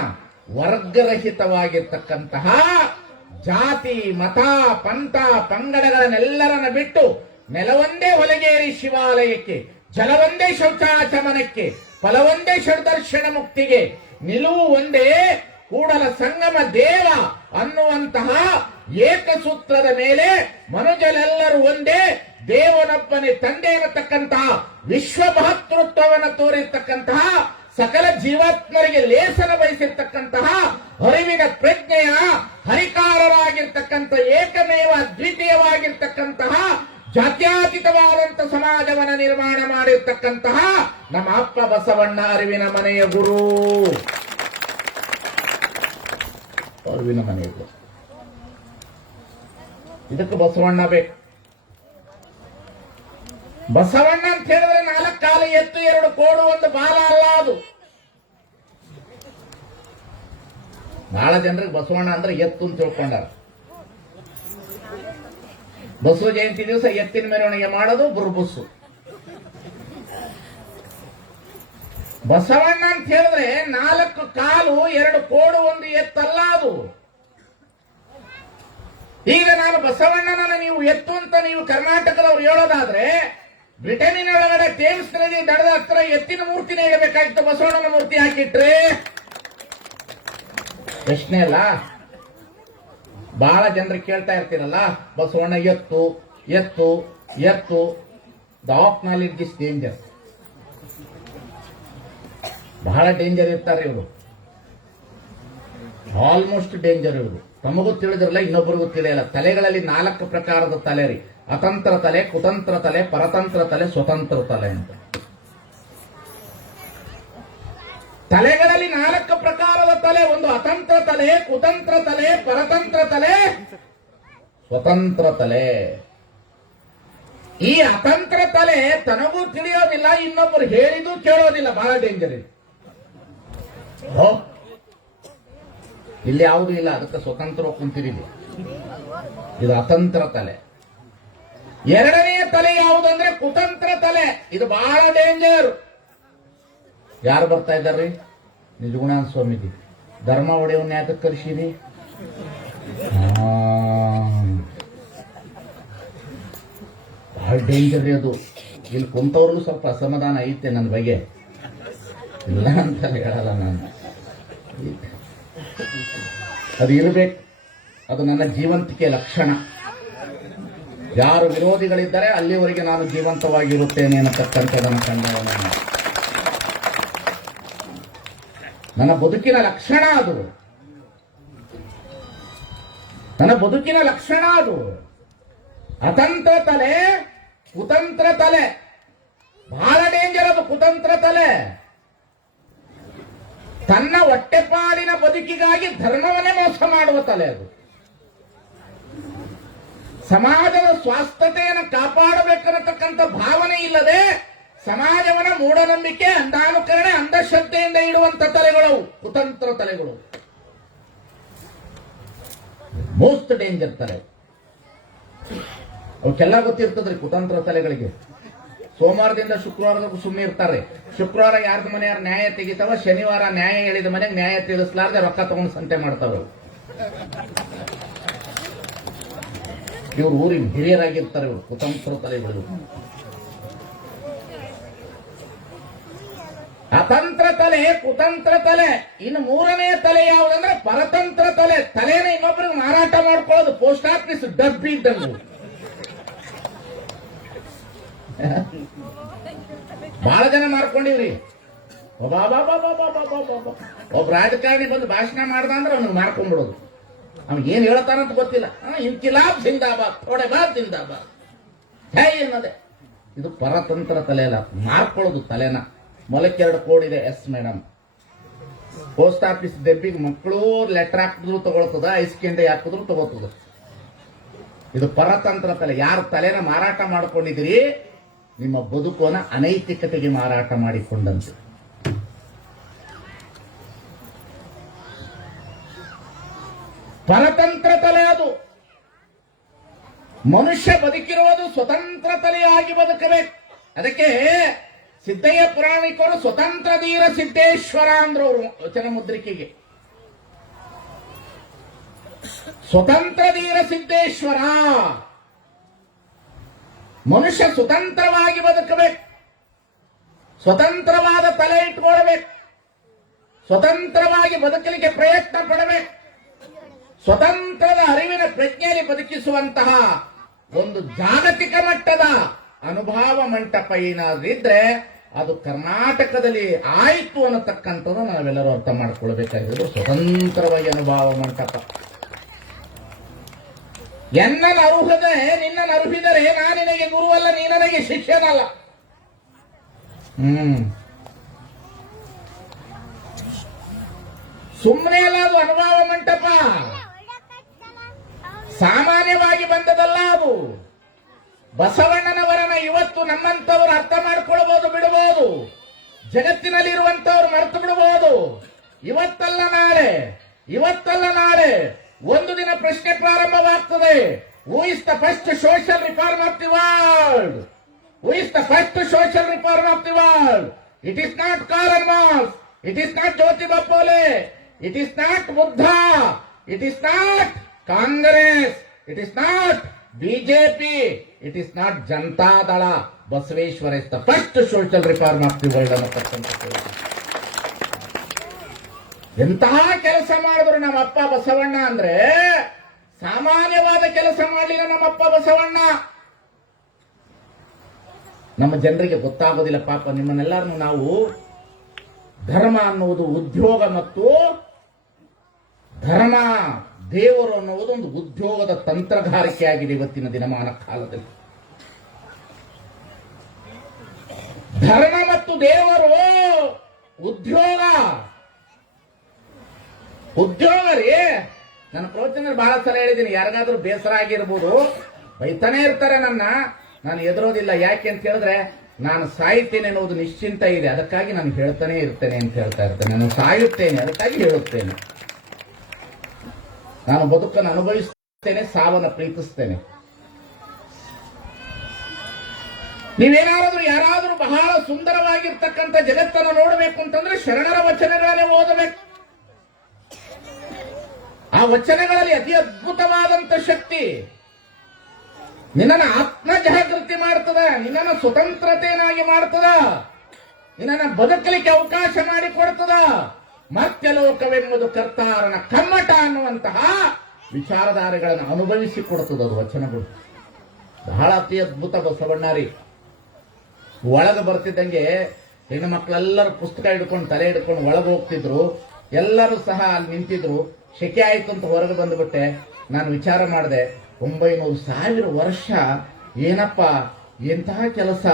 ವರ್ಗರಹಿತವಾಗಿರ್ತಕ್ಕಂತಹ ಜಾತಿ, ಮತ, ಪಂಥ, ಪಂಗಡಗಳನ್ನೆಲ್ಲರನ್ನ ಬಿಟ್ಟು ನೆಲವೊಂದೇ ಹೊಲಗೇರಿ ಶಿವಾಲಯಕ್ಕೆ, ಜಲವೊಂದೇ ಶೌಚಾಚಮನಕ್ಕೆ, ಫಲವೊಂದೇ ಷಡ್ದರ್ಶನ ಮುಕ್ತಿಗೆ, ನಿಲುವು ಒಂದೇ ಕೂಡಲ ಸಂಗಮ ದೇವ ಅನ್ನುವಂತಹ ಏಕಸೂತ್ರದ ಮೇಲೆ ಮನುಜರೆಲ್ಲರೂ ಒಂದೇ, ದೇವನೊಬ್ಬನೇ ತಂದೆ ಅನ್ನತಕ್ಕಂತಹ ವಿಶ್ವ ಮಹತೃತ್ವವನ್ನು ತೋರಿರ್ತಕ್ಕಂತಹ, ಸಕಲ ಜೀವಾತ್ಮರಿಗೆ ಲೇಸನ ಬಯಸಿರ್ತಕ್ಕಂತಹ ಅರಿವಿನ ಪ್ರಜ್ಞೆಯ ಹರಿಕಾರರಾಗಿರ್ತಕ್ಕಂಥ ಏಕಮೇವ ಅದ್ವಿತೀಯವಾಗಿರ್ತಕ್ಕಂತಹ ಜಾತ್ಯಾತೀತವಾದಂಥ ಸಮಾಜವನ್ನು ನಿರ್ಮಾಣ ಮಾಡಿರ್ತಕ್ಕಂತಹ ನಮ್ಮ ಅಪ್ಪ ಬಸವಣ್ಣ ಅರಿವಿನ ಮನೆಯ ಗುರು. ಅರಿವಿನ ಮನೆಯ ಗುರು. ಇದಕ್ಕೆ ಬಸವಣ್ಣ ಬೇಕು. ಬಸವಣ್ಣ ಅಂತ ಹೇಳಿದ್ರೆ 4 ಕಾಲು ಎತ್ತು 2 ಕೋಡು 1 ಬಾಲ ಅಲ್ಲ ಅದು. ಬಹಳ ಜನರಿಗೆ ಬಸವಣ್ಣ ಅಂದ್ರೆ ಎತ್ತು ಅಂತ ತಿಳ್ಕೊಂಡಾರ. ಬಸವ ಜಯಂತಿ ದಿವಸ ಎತ್ತಿನ ಮೆರವಣಿಗೆ ಮಾಡೋದು ಬುರ್ಬುಸ್ಸು. ಬಸವಣ್ಣ ಅಂತ ಹೇಳಿದ್ರೆ 4 ಕಾಲು 2 ಕೋಡು 1 ಎತ್ತಲ್ಲ ಅದು. ಈಗ ನಾನು ಬಸವಣ್ಣನ ನೀವು ಎತ್ತು ಅಂತ ನೀವು ಕರ್ನಾಟಕದವ್ರು ಹೇಳೋದಾದ್ರೆ, ಬ್ರಿಟನ್ನಿನ ಒಳಗಡೆ ಥೇಮ್ಸ್ ನದಿ ದಡದ ಹತ್ರ ಎತ್ತಿನ ಮೂರ್ತಿನೇ ಇಡಬೇಕಾಗಿತ್ತು, ಬಸವಣ್ಣನ ಮೂರ್ತಿ ಹಾಕಿಟ್ರೆ ಪ್ರಶ್ನೆ ಅಲ್ಲ. ಬಹಳ ಜನರು ಕೇಳ್ತಾ ಇರ್ತೀರಲ್ಲ, ಬಸವಣ್ಣ ಎತ್ತು ಎತ್ತು ಎತ್ತು. The of knowledge is danger. ಬಹಳ ಡೇಂಜರ್ ಇರ್ತಾರೆ ಇವರು, ಆಲ್ಮೋಸ್ಟ್ ಡೇಂಜರ್ ಇವರು. ತಮಗೂ ತಿಳಿದಿರಲ್ಲ, ಇನ್ನೊಬ್ಬರಿಗೂ ತಿಳಿಯಲ್ಲ. ತಲೆಗಳಲ್ಲಿ 4 ಪ್ರಕಾರದ ತಲೆ ರೀ. ಅತಂತ್ರ ತಲೆ, ಕುತಂತ್ರ ತಲೆ, ಪರತಂತ್ರ ತಲೆ, ಸ್ವತಂತ್ರ ತಲೆ ಅಂತ. ತಲೆಗಳಲ್ಲಿ 4 ಪ್ರಕಾರದ ತಲೆ. ಒಂದು ಅತಂತ್ರ ತಲೆ, ಕುತಂತ್ರ ತಲೆ, ಪರತಂತ್ರ ತಲೆ, ಸ್ವತಂತ್ರ ತಲೆ. ಈ ಅತಂತ್ರ ತಲೆ ತನಗೂ ತಿಳಿಯೋದಿಲ್ಲ, ಇನ್ನೊಬ್ಬರು ಹೇಳಿದ್ದು ಕೇಳೋದಿಲ್ಲ. ಬಹಳ ಡೇಂಜರ್ ಇದೆ. ಇಲ್ಲಿ ಯಾವುದೂ ಇಲ್ಲ, ಅದಕ್ಕೆ ಸ್ವತಂತ್ರ ಕುಂತಿರಿ. ಇದು ಅತಂತ್ರ ತಲೆ. ಎರಡನೆಯ ತಲೆ ಯಾವುದು ಅಂದ್ರೆ ಕುತಂತ್ರ ತಲೆ. ಇದು ಬಹಳ ಡೇಂಜರ್. ಯಾರು ಬರ್ತಾ ಇದ್ದಾರ್ರಿ? ನಿಜಗುಣಾನ ಸ್ವಾಮೀಜಿ. ಧರ್ಮ ಒಡೆಯವನ್ನ ಯಾಕೆ ಕರ್ಸಿರಿ? ಬಹಳ ಡೇಂಜರ್ ರೀ ಅದು. ಇಲ್ಲಿ ಕುಂತವ್ರಿಗೂ ಸ್ವಲ್ಪ ಅಸಮಾಧಾನ ಐತೆ ನನ್ನ ಬಗ್ಗೆ, ಇಲ್ಲ ಅಂತ ಹೇಳಲ್ಲ ನಾನು. ಅದು ಇರಬೇಕು, ಅದು ನನ್ನ ಜೀವಂತಿಕೆ ಲಕ್ಷಣ. ಯಾರು ವಿರೋಧಿಗಳಿದ್ದಾರೆ ಅಲ್ಲಿವರೆಗೆ ನಾನು ಜೀವಂತವಾಗಿರುತ್ತೇನೆ ಅನ್ನತಕ್ಕಂಥದನ್ನು ಕಂಡವನು. ನನ್ನ ಬದುಕಿನ ಲಕ್ಷಣ ಅದು, ನನ್ನ ಬದುಕಿನ ಲಕ್ಷಣ ಅದು. ಅತಂತ್ರ ತಲೆ, ಕುತಂತ್ರ ತಲೆ ಬಹಳ ಡೇಂಜರ್. ಅದು ಕುತಂತ್ರ ತಲೆ ತನ್ನ ಹೊಟ್ಟೆಪಾಡಿನ ಬದುಕಿಗಾಗಿ ಧರ್ಮವನ್ನೇ ಮೋಸ ಮಾಡುವ ತಲೆ ಅದು. ಸಮಾಜದ ಸ್ವಾಸ್ಥ್ಯತೆಯನ್ನು ಕಾಪಾಡಬೇಕನ್ನತಕ್ಕಂಥ ಭಾವನೆ ಇಲ್ಲದೆ ಸಮಾಜವನ್ನ ಮೂಢನಂಬಿಕೆ, ಅಂಧಾನುಕರಣೆ, ಅಂಧಶ್ರದ್ಧೆಯಿಂದ ಇಡುವಂತ ತಲೆಗಳು ಕುತಂತ್ರ ತಲೆಗಳು. ಮೋಸ್ಟ್ ಡೇಂಜರ್ ತಲೆ. ಅವಕ್ಕೆಲ್ಲ ಗೊತ್ತಿರ್ತದ್ರಿ ಕುತಂತ್ರ ತಲೆಗಳಿಗೆ. ಸೋಮವಾರದಿಂದ ಶುಕ್ರವಾರದವರೆಗೂ ಸುಮ್ಮನೆ ಇರ್ತಾರೆ. ಶುಕ್ರವಾರ ಯಾರ್ದ ಮನೆಯಾರ ನ್ಯಾಯ ತೆಗಿತಾವ, ಶನಿವಾರ ನ್ಯಾಯ ಹೇಳಿದ ಮನೆಗೆ ನ್ಯಾಯ ತಿಳಿಸಲಾರ್ದೆ ರೊಕ್ಕ ತಗೊಂಡು ಸಂತೆ ಮಾಡ್ತಾವ. ಇವ್ರು ಊರಿನ ಹಿರಿಯರಾಗಿರ್ತಾರೆ. ಇವರು ಕುತಂತ್ರ ತಲೆಗಳು. ಅತಂತ್ರ ತಲೆ, ಕುತಂತ್ರ ತಲೆ. ಇನ್ನು ಮೂರನೇ ತಲೆ ಯಾವುದಂದ್ರೆ ಪರತಂತ್ರ ತಲೆ. ತಲೆನ ಇನ್ನೊಬ್ಬರಿಗೆ ಮಾರಾಟ ಮಾಡ್ಕೊಳ್ಳೋದು. ಪೋಸ್ಟ್ ಆಫೀಸ್ ಡಬ್ಬಿ ಇದ್ದಂಗೆ. ಬಹಳ ಜನ ಮಾರ್ಕೊಂಡಿವ್ರಿ. ಒಬ್ಬ ರಾಜಕಾರಣಿ ಬಂದು ಭಾಷಣ ಮಾಡ್ದ ಅಂದ್ರೆ ಅವ್ನಿಗೆ ಮಾರ್ಕೊಂಡ್ಬಿಡೋದು. ಅವ್ನಿಗೆ ಏನ್ ಹೇಳ್ತಾನಂತ ಗೊತ್ತಿಲ್ಲ. ಇನ್ಕಿಲಾಬ್ ಜಿಂದಾಬಾದ್, ಥೋಡೆ ಬಾದ್ ಜಿಂದಾಬಾದ್, ಹೇ ಅನ್ನೋದೆ. ಇದು ಪರತಂತ್ರ ತಲೆ ಅಲ್ಲ, ಮಾರ್ಕೊಳ್ಳೋದು ತಲೆನ. ಮೊಲಕ್ಕೆ 2 ಕೋಡಿದೆ. Yes madam. ಪೋಸ್ಟ್ ಆಫೀಸ್ ಡೆಬ್ಬಿಗೆ ಮಕ್ಕಳು ಲೆಟರ್ ಹಾಕಿದ್ರು ತಗೊಳ್ತದ, ಐಸ್ಕೆಂಡೆ ಹಾಕಿದ್ರು ತಗೋತದ. ಇದು ಪರತಂತ್ರ ತಲೆ. ಯಾರು ತಲೆನ ಮಾರಾಟ ಮಾಡಿಕೊಂಡಿದ್ದೀರಿ, ನಿಮ್ಮ ಬದುಕುವನ್ನ ಅನೈತಿಕತೆಗೆ ಮಾರಾಟ ಮಾಡಿಕೊಂಡಂತೆ. ಪರತಂತ್ರ ತಲೆ ಅದು. ಮನುಷ್ಯ ಬದುಕಿರುವುದು ಸ್ವತಂತ್ರ ತಲೆಯಾಗಿ ಬದುಕಬೇಕು. ಅದಕ್ಕೆ ಸಿದ್ದಯ್ಯ ಪುರಾಣಿಕರು ಸ್ವತಂತ್ರ ಧೀರ ಸಿದ್ದೇಶ್ವರ ಅಂದ್ರು ಅವರು ವಚನ ಮುದ್ರಿಕೆಗೆ. ಸ್ವತಂತ್ರ ಧೀರ ಸಿದ್ದೇಶ್ವರ. ಮನುಷ್ಯ ಸ್ವತಂತ್ರವಾಗಿ ಬದುಕಬೇಕು, ಸ್ವತಂತ್ರವಾದ ತಲೆ ಇಟ್ಕೊಳ್ಬೇಕು, ಸ್ವತಂತ್ರವಾಗಿ ಬದುಕಲಿಕ್ಕೆ ಪ್ರಯತ್ನ ಪಡಬೇಕು. ಸ್ವತಂತ್ರದ ಅರಿವಿನ ಪ್ರಜ್ಞೆಯಲ್ಲಿ ಬದುಕಿಸುವಂತಹ ಒಂದು ಜಾಗತಿಕ ಮಟ್ಟದ ಅನುಭವ ಮಂಟಪ ಏನಾದ್ರಿದ್ರೆ ಅದು ಕರ್ನಾಟಕದಲ್ಲಿ ಆಯ್ತು ಅನ್ನತಕ್ಕಂಥದ್ದು ನಾವೆಲ್ಲರೂ ಅರ್ಥ ಮಾಡ್ಕೊಳ್ಬೇಕಾಗಿರೋದು. ಸ್ವತಂತ್ರವಾಗಿ ಅನುಭವ ಮಂಟಪ. ಎನ್ನನ್ನು ಅರುಹದೆ ನಿನ್ನನ್ನು ಅರುಹಿದರೆ ನಾನು ನಿನಗೆ ಗುರುವಲ್ಲ, ನೀ ನನಗೆ ಶಿಷ್ಯನಲ್ಲ. ಸುಮ್ಮನೆ ಅಲ್ಲ ಅದು ಅನುಭವ ಮಂಟಪ. ಸಾಮಾನ್ಯವಾಗಿ ಬಂದದಲ್ಲ ಅದು. ಬಸವಣ್ಣನವರನ್ನ ಇವತ್ತು ನಮ್ಮಂತವರು ಅರ್ಥ ಮಾಡ್ಕೊಳ್ಬಹುದು, ಬಿಡಬಹುದು. ಜಗತ್ತಿನಲ್ಲಿರುವಂತವ್ರು ಮರೆತು ಬಿಡಬಹುದು. ಇವತ್ತಲ್ಲ ನಾಳೆ, ಇವತ್ತಲ್ಲ ನಾಳೆ ಒಂದು ದಿನ ಪ್ರಶ್ನೆ ಪ್ರಾರಂಭವಾಗ್ತದೆ. Who is the first social reform of the world? Who is the first social reform of the world? It is not Karl Marx, it is not Jyotiba Phule, it is not Buddha, it is not Congress, it is not BJP, it is not Janata Dal. Basaveshwara is the first social reform of the world ಅನ್ನತಕ್ಕಂಥ. ಎಂತಹ ಕೆಲಸ ಮಾಡಿದ್ರು ನಮ್ಮಪ್ಪ ಬಸವಣ್ಣ ಅಂದ್ರೆ ಸಾಮಾನ್ಯವಾದ ಕೆಲಸ ಮಾಡಲಿಲ್ಲ ನಮ್ಮಪ್ಪ ಬಸವಣ್ಣ. ನಮ್ಮ ಜನರಿಗೆ ಗೊತ್ತಾಗೋದಿಲ್ಲ ಪಾಪ. ನಿಮ್ಮನ್ನೆಲ್ಲರನ್ನು ನಾವು ಧರ್ಮ ಅನ್ನುವುದು ಉದ್ಯೋಗ ಮತ್ತು ಧರ್ಮ ದೇವರು ಅನ್ನುವುದು ಒಂದು ಉದ್ಯೋಗದ ತಂತ್ರಗಾರಿಕೆ ಆಗಿದೆ ಇವತ್ತಿನ ದಿನಮಾನ ಕಾಲದಲ್ಲಿ. ಧರ್ಮ ಮತ್ತು ದೇವರು ಉದ್ಯೋಗ ರೀ. ನನ್ನ ಪ್ರವಚನದಲ್ಲಿ ಬಹಳ ಸಲ ಹೇಳಿದ್ದೀನಿ, ಯಾರಿಗಾದ್ರೂ ಬೇಸರ ಆಗಿರ್ಬೋದು, ಬೈತಾನೆ ಇರ್ತಾರೆ ನಾನು ಎದುರೋದಿಲ್ಲ. ಯಾಕೆ ಅಂತ ಹೇಳಿದ್ರೆ ನಾನು ಸಾಯುತ್ತೇನೆ ಅನ್ನೋದು ನಿಶ್ಚಿಂತ ಇದೆ, ಅದಕ್ಕಾಗಿ ನಾನು ಹೇಳ್ತಾನೆ ಇರ್ತೇನೆ ಅಂತ ಹೇಳ್ತಾ ಇರ್ತೇನೆ. ನಾನು ಸಾಯುತ್ತೇನೆ, ಅದಕ್ಕಾಗಿ ಹೇಳುತ್ತೇನೆ. ನಾನು ಬದುಕನ್ನು ಅನುಭವಿಸ್ತೇನೆ, ಸಾವನ್ನು ಪ್ರೀತಿಸ್ತೇನೆ. ನೀವೇನಾದ್ರೂ ಯಾರಾದ್ರೂ ಬಹಳ ಸುಂದರವಾಗಿರ್ತಕ್ಕಂಥ ಜಗತ್ತನ್ನು ನೋಡಬೇಕು ಅಂತಂದ್ರೆ ಶರಣರ ವಚನಗಳನ್ನೇ ಓದಬೇಕು. ಆ ವಚನಗಳಲ್ಲಿ ಅತಿ ಅದ್ಭುತವಾದಂತ ಶಕ್ತಿ ನಿನ್ನನ್ನು ಆತ್ಮ ಜಾಗೃತಿ ಮಾಡ್ತದ, ನಿನ್ನನ್ನು ಸ್ವತಂತ್ರತೆಯನ್ನಾಗಿ ಮಾಡ್ತದ, ನಿನ್ನನ್ನು ಬದುಕಲಿಕ್ಕೆ ಅವಕಾಶ ಮಾಡಿಕೊಡ್ತದ. ಮರ್ತ್ಯಲೋಕವೆಂಬುದು ಕರ್ತಾರನ ಕಮ್ಮಟ ಅನ್ನುವಂತಹ ವಿಚಾರಧಾರೆಗಳನ್ನು ಅನುಭವಿಸಿಕೊಡ್ತದ ಅದು ವಚನಗಳು. ಬಹಳ ಅತಿ ಅದ್ಭುತ ಬಸವಣ್ಣಾರಿ. ಒಳಗೆ ಬರ್ತಿದ್ದಂಗೆ ಹೆಣ್ಣು ಮಕ್ಕಳೆಲ್ಲರೂ ಪುಸ್ತಕ ಹಿಡ್ಕೊಂಡು ತಲೆ ಹಿಡ್ಕೊಂಡು ಒಳಗೆ ಹೋಗ್ತಿದ್ರು. ಎಲ್ಲರೂ ಸಹ ಅಲ್ಲಿ ನಿಂತಿದ್ರು. ಶೆಕೆ ಆಯ್ತು ಅಂತ ಹೊರಗೆ ಬಂದ್ಬಿಟ್ಟೆ. ನಾನು ವಿಚಾರ ಮಾಡಿದೆ, 900,000 ವರ್ಷ ಏನಪ್ಪ ಎಂತಹ ಕೆಲಸ.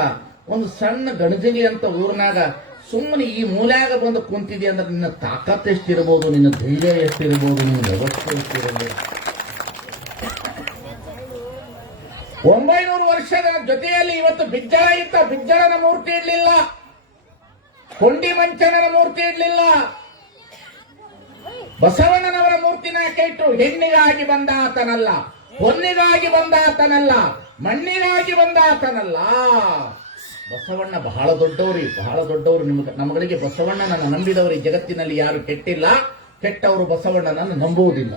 ಒಂದು ಸಣ್ಣ ಗಣಜಿಲಿ ಅಂತ ಊರಿನಾಗ ಸುಮ್ಮನೆ ಈ ಮೂಲ್ಯಾಗ ಬಂದು ಕುಂತಿದ್ಯ ಅಂದ್ರೆ ನಿನ್ನ ತಾಕತ್ ಎಷ್ಟಿರ್ಬೋದು, ನಿನ್ನ ಧೈರ್ಯ ಎಷ್ಟಿರ್ಬೋದು, ನಿನ್ನ ವ್ಯವಸ್ಥೆ ಎಷ್ಟಿರ್ಬೋದು. 900 ವರ್ಷದ ಜೊತೆಯಲ್ಲಿ ಇವತ್ತು ಬಿಜ್ಜಳ ಇತ್ತ. ಬಿಜ್ಜಳನ ಮೂರ್ತಿ ಇಡ್ಲಿಲ್ಲ, ಕೊಂಡಿ ಮಂಚಣ್ಣನ ಮೂರ್ತಿ ಇಡ್ಲಿಲ್ಲ, ಬಸವಣ್ಣನವರ ಮೂರ್ತಿನ ಇಟ್ಟು ಹೆಣ್ಣಿಗಾಗಿ ಬಂದಾತನಲ್ಲ, ಹೊನ್ನಿಗಾಗಿ ಬಂದಾತನಲ್ಲ, ಮಣ್ಣಿಗಾಗಿ ಬಂದಾತನಲ್ಲ. ಬಸವಣ್ಣ ಬಹಳ ದೊಡ್ಡವ್ರಿ, ಬಹಳ ದೊಡ್ಡವರು. ನಮಗಳಿಗೆ ಬಸವಣ್ಣನನ್ನು ನಂಬಿದವರು ಈ ಜಗತ್ತಿನಲ್ಲಿ ಯಾರು ಕೆಟ್ಟಿಲ್ಲ. ಕೆಟ್ಟವರು ಬಸವಣ್ಣನನ್ನು ನಂಬುವುದಿಲ್ಲ.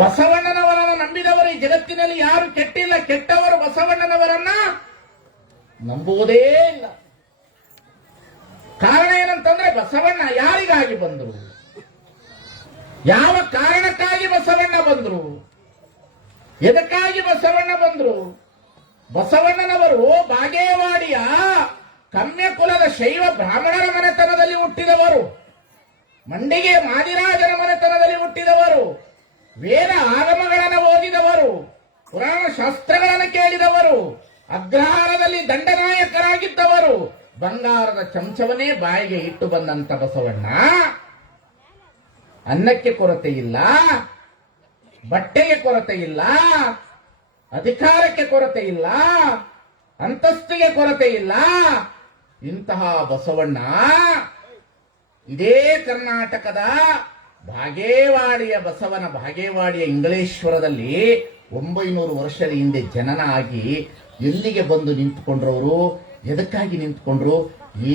ಬಸವಣ್ಣನವರನ್ನು ನಂಬಿದವರು ಈ ಜಗತ್ತಿನಲ್ಲಿ ಯಾರು ಕೆಟ್ಟಿಲ್ಲ. ಕೆಟ್ಟವರು ಬಸವಣ್ಣನವರನ್ನ ನಂಬುವುದೇ ಇಲ್ಲ. ಕಾರಣ ಏನಂತಂದ್ರೆ ಬಸವಣ್ಣ ಯಾರಿಗಾಗಿ ಬಂದರು, ಯಾವ ಕಾರಣಕ್ಕಾಗಿ ಬಸವಣ್ಣ ಬಂದರು, ಎದಕ್ಕಾಗಿ ಬಸವಣ್ಣ ಬಂದರು. ಬಸವಣ್ಣನವರು ಬಾಗೇವಾಡಿಯ ಕಮ್ಯ ಕುಲದ ಶೈವ ಬ್ರಾಹ್ಮಣರ ಮನೆತನದಲ್ಲಿ ಹುಟ್ಟಿದವರು, ಮಂಡಿಗೆ ಮಾದಿರಾಜನ ಮನೆತನದಲ್ಲಿ ಹುಟ್ಟಿದವರು, ವೇದ ಆಗಮಗಳನ್ನು ಓದಿದವರು, ಪುರಾಣ ಶಾಸ್ತ್ರಗಳನ್ನು ಕೇಳಿದವರು, ಅಗ್ರಹಾರದಲ್ಲಿ ದಂಡನಾಯಕರಾಗಿದ್ದವರು, ಬಂಗಾರದ ಚಮಚವನ್ನೇ ಬಾಯಿಗೆ ಇಟ್ಟು ಬಂದಂತ ಬಸವಣ್ಣ ಅನ್ನಕ್ಕೆ ಕೊರತೆ ಇಲ್ಲ, ಬಟ್ಟೆಗೆ ಕೊರತೆ ಇಲ್ಲ, ಅಧಿಕಾರಕ್ಕೆ ಕೊರತೆ ಇಲ್ಲ, ಅಂತಸ್ತಿಗೆ ಕೊರತೆ ಇಲ್ಲ. ಇಂತಹ ಬಸವಣ್ಣ ಇದೇ ಕರ್ನಾಟಕದ ಬಾಗೇವಾಡಿಯ ಬಸವನ ಬಾಗೇವಾಡಿಯ ಇಂಗಳೇಶ್ವರದಲ್ಲಿ 900 ವರ್ಷದ ಹಿಂದೆ ಜನನ ಆಗಿ ಎಲ್ಲಿಗೆ ಬಂದು ನಿಂತುಕೊಂಡ್ರವರು, ಎದಕ್ಕಾಗಿ ನಿಂತ್ಕೊಂಡ್ರು,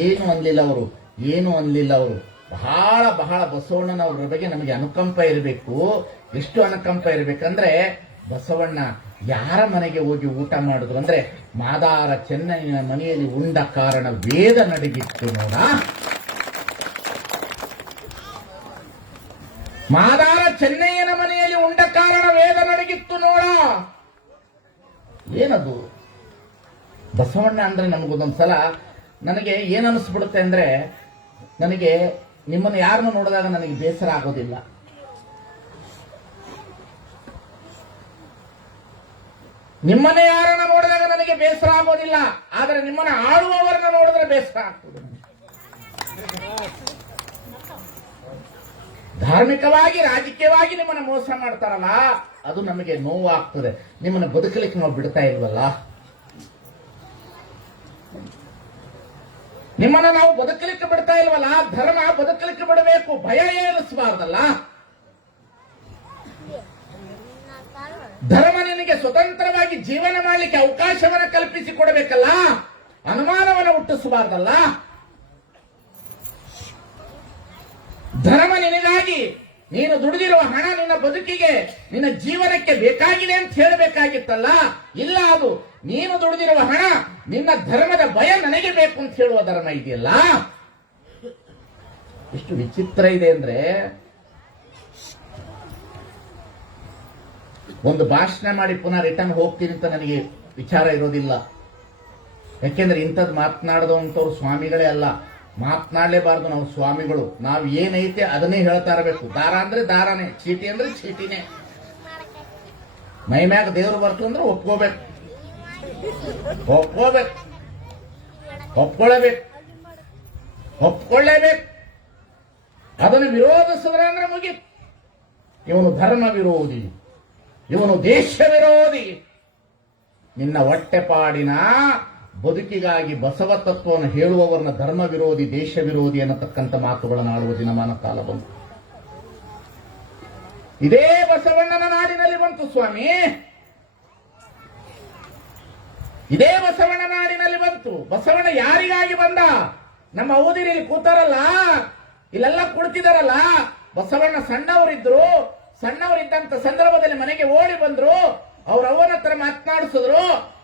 ಏನು ಅನ್ಲಿಲ್ಲ ಅವರು, ಏನು ಅನ್ಲಿಲ್ಲ ಅವರು. ಬಹಳ ಬಹಳ ಬಸವಣ್ಣನವರ ಬಗ್ಗೆ ನಮಗೆ ಅನುಕಂಪ ಇರಬೇಕು. ಎಷ್ಟು ಅನುಕಂಪ ಇರಬೇಕಂದ್ರೆ, ಬಸವಣ್ಣ ಯಾರ ಮನೆಗೆ ಹೋಗಿ ಊಟ ಮಾಡಿದ್ರು ಅಂದ್ರೆ, ಮಾದಾರ ಚೆನ್ನಯ್ಯನ ಮನೆಯಲ್ಲಿ ಉಂಡ ಕಾರಣ ವೇದ ನಡಗಿತ್ತು ನೋಡ. ಮಾದಾರ ಚೆನ್ನಯ್ಯನ ಮನೆಯಲ್ಲಿ ಉಂಡ ಕಾರಣ ವೇದ ನಡಗಿತ್ತು ನೋಡ. ಏನದು ಬಸವಣ್ಣ ಅಂದ್ರೆ? ನಮಗೊಂದೊಂದ್ಸಲ ನನಗೆ ಏನ್ ಅನಿಸ್ಬಿಡುತ್ತೆ ಅಂದ್ರೆ, ನನಗೆ ನಿಮ್ಮನ್ನು ಯಾರನ್ನು ನೋಡಿದಾಗ ನನಗೆ ಬೇಸರ ಆಗೋದಿಲ್ಲ. ನಿಮ್ಮನ್ನೇ ಯಾರನ್ನ ನೋಡಿದಾಗ ನನಗೆ ಬೇಸರ ಆಗೋದಿಲ್ಲ. ಆದರೆ ನಿಮ್ಮನ್ನ ಆಳುವವರನ್ನ ನೋಡಿದ್ರೆ ಬೇಸರ ಆಗ್ತದೆ. ಧಾರ್ಮಿಕವಾಗಿ ರಾಜಕೀಯವಾಗಿ ನಿಮ್ಮನ್ನ ಮೋಸ ಮಾಡ್ತಾರಲ್ಲ, ಅದು ನಮಗೆ ನೋವು ಆಗ್ತದೆ. ನಿಮ್ಮನ್ನ ಬದುಕಲಿಕ್ಕೆ ನಾವು ಬಿಡ್ತಾ ಇಲ್ವಲ್ಲ, ನಿಮ್ಮನ್ನ ನಾವು ಬದುಕಲಿಕ್ಕೆ ಬಿಡ್ತಾ ಇಲ್ವಲ್ಲ. ಧರ್ಮ ಬದುಕಲಿಕ್ಕೆ ಬಿಡಬೇಕು, ಭಯ ಏರಿಸಬಾರ್ದಲ್ಲ. ಧರ್ಮ ನಿನಗೆ ಸ್ವತಂತ್ರವಾಗಿ ಜೀವನ ಮಾಡಲಿಕ್ಕೆ ಅವಕಾಶವನ್ನು ಕಲ್ಪಿಸಿ ಕೊಡಬೇಕಲ್ಲ, ಅನುಮಾನವನ್ನು ಹುಟ್ಟಿಸಬಾರ್ದಲ್ಲ. ಧರ್ಮ ನಿನಗಾಗಿ ನೀನು ದುಡಿದಿರುವ ಹಣ ನಿನ್ನ ಬದುಕಿಗೆ, ನಿನ್ನ ಜೀವನಕ್ಕೆ ಬೇಕಾಗಿದೆ ಅಂತ ಹೇಳಬೇಕಾಗಿತ್ತಲ್ಲ. ಇಲ್ಲ, ಅದು ನೀನು ದುಡಿದಿರುವ ಹಣ ನಿನ್ನ ಧರ್ಮದ ಭಯ ನನಗೆ ಬೇಕು ಅಂತ ಹೇಳುವ ಧರ್ಮ ಇದೆಯಲ್ಲ. ಎಷ್ಟು ವಿಚಿತ್ರ ಇದೆ ಅಂದ್ರೆ, ಒಂದು ಭಾಷಣ ಮಾಡಿ ಪುನಃ ರಿಟರ್ನ್ ಹೋಗ್ತೀನಿ ಅಂತ ನನಗೆ ವಿಚಾರ ಇರೋದಿಲ್ಲ. ಯಾಕೆಂದ್ರೆ ಇಂಥದ್ದು ಮಾತನಾಡದಂತವ್ರು ಸ್ವಾಮಿಗಳೇ ಅಲ್ಲ. ಮಾತನಾಡಲೇಬಾರ್ದು ನಾವು ಸ್ವಾಮಿಗಳು. ನಾವು ಏನೈತೆ ಅದನ್ನೇ ಹೇಳ್ತಾ ಇರಬೇಕು. ದಾರ ಅಂದ್ರೆ ದಾರನೇ, ಚೀಟಿ ಅಂದ್ರೆ ಚೀಟಿನೇ. ಮೈ ಮ್ಯಾಗ ದೇವ್ರು ಬರ್ತು ಅಂದ್ರೆ ಒಪ್ಕೋಬೇಕು, ಒಪ್ಕೊಳ್ಳೇಬೇಕು. ಅದನ್ನು ವಿರೋಧಿಸಿದ್ರೆ ಅಂದ್ರೆ ಮುಗಿ. ಇವನು ಧರ್ಮ ವಿರೋಧಿ, ಇವನು ದೇಶ ವಿರೋಧಿ. ನಿನ್ನ ಹೊಟ್ಟೆಪಾಡಿನ ಬದುಕಿಗಾಗಿ ಬಸವ ತತ್ವವನ್ನು ಹೇಳುವವರನ್ನ ಧರ್ಮ ವಿರೋಧಿ, ದೇಶ ವಿರೋಧಿ ಅನ್ನತಕ್ಕಂಥ ಮಾತುಗಳನ್ನು ಆಡುವ ದಿನಮಾನ ಕಾಲ ಬಂತು. ಇದೇ ಬಸವಣ್ಣನ ನಾಡಿನಲ್ಲಿ ಬಂತು ಸ್ವಾಮಿ, ಇದೇ ಬಸವಣ್ಣ ನಾಡಿನಲ್ಲಿ ಬಂತು. ಬಸವಣ್ಣ ಯಾರಿಗಾಗಿ ಬಂದ? ನಮ್ಮ ಊದಿನಲ್ಲಿ ಕೂತಾರಲ್ಲ, ಇಲ್ಲೆಲ್ಲ ಕುಳಿತಿದಾರಲ್ಲ, ಬಸವಣ್ಣ ಸಣ್ಣವರಿದ್ದಂತ ಸಂದರ್ಭದಲ್ಲಿ ಮನೆಗೆ ಓಡಿ ಬಂದ್ರು. ಅವ್ರ ಅವನ ಹತ್ರ ಮಾತನಾಡಿಸಿದ್ರು.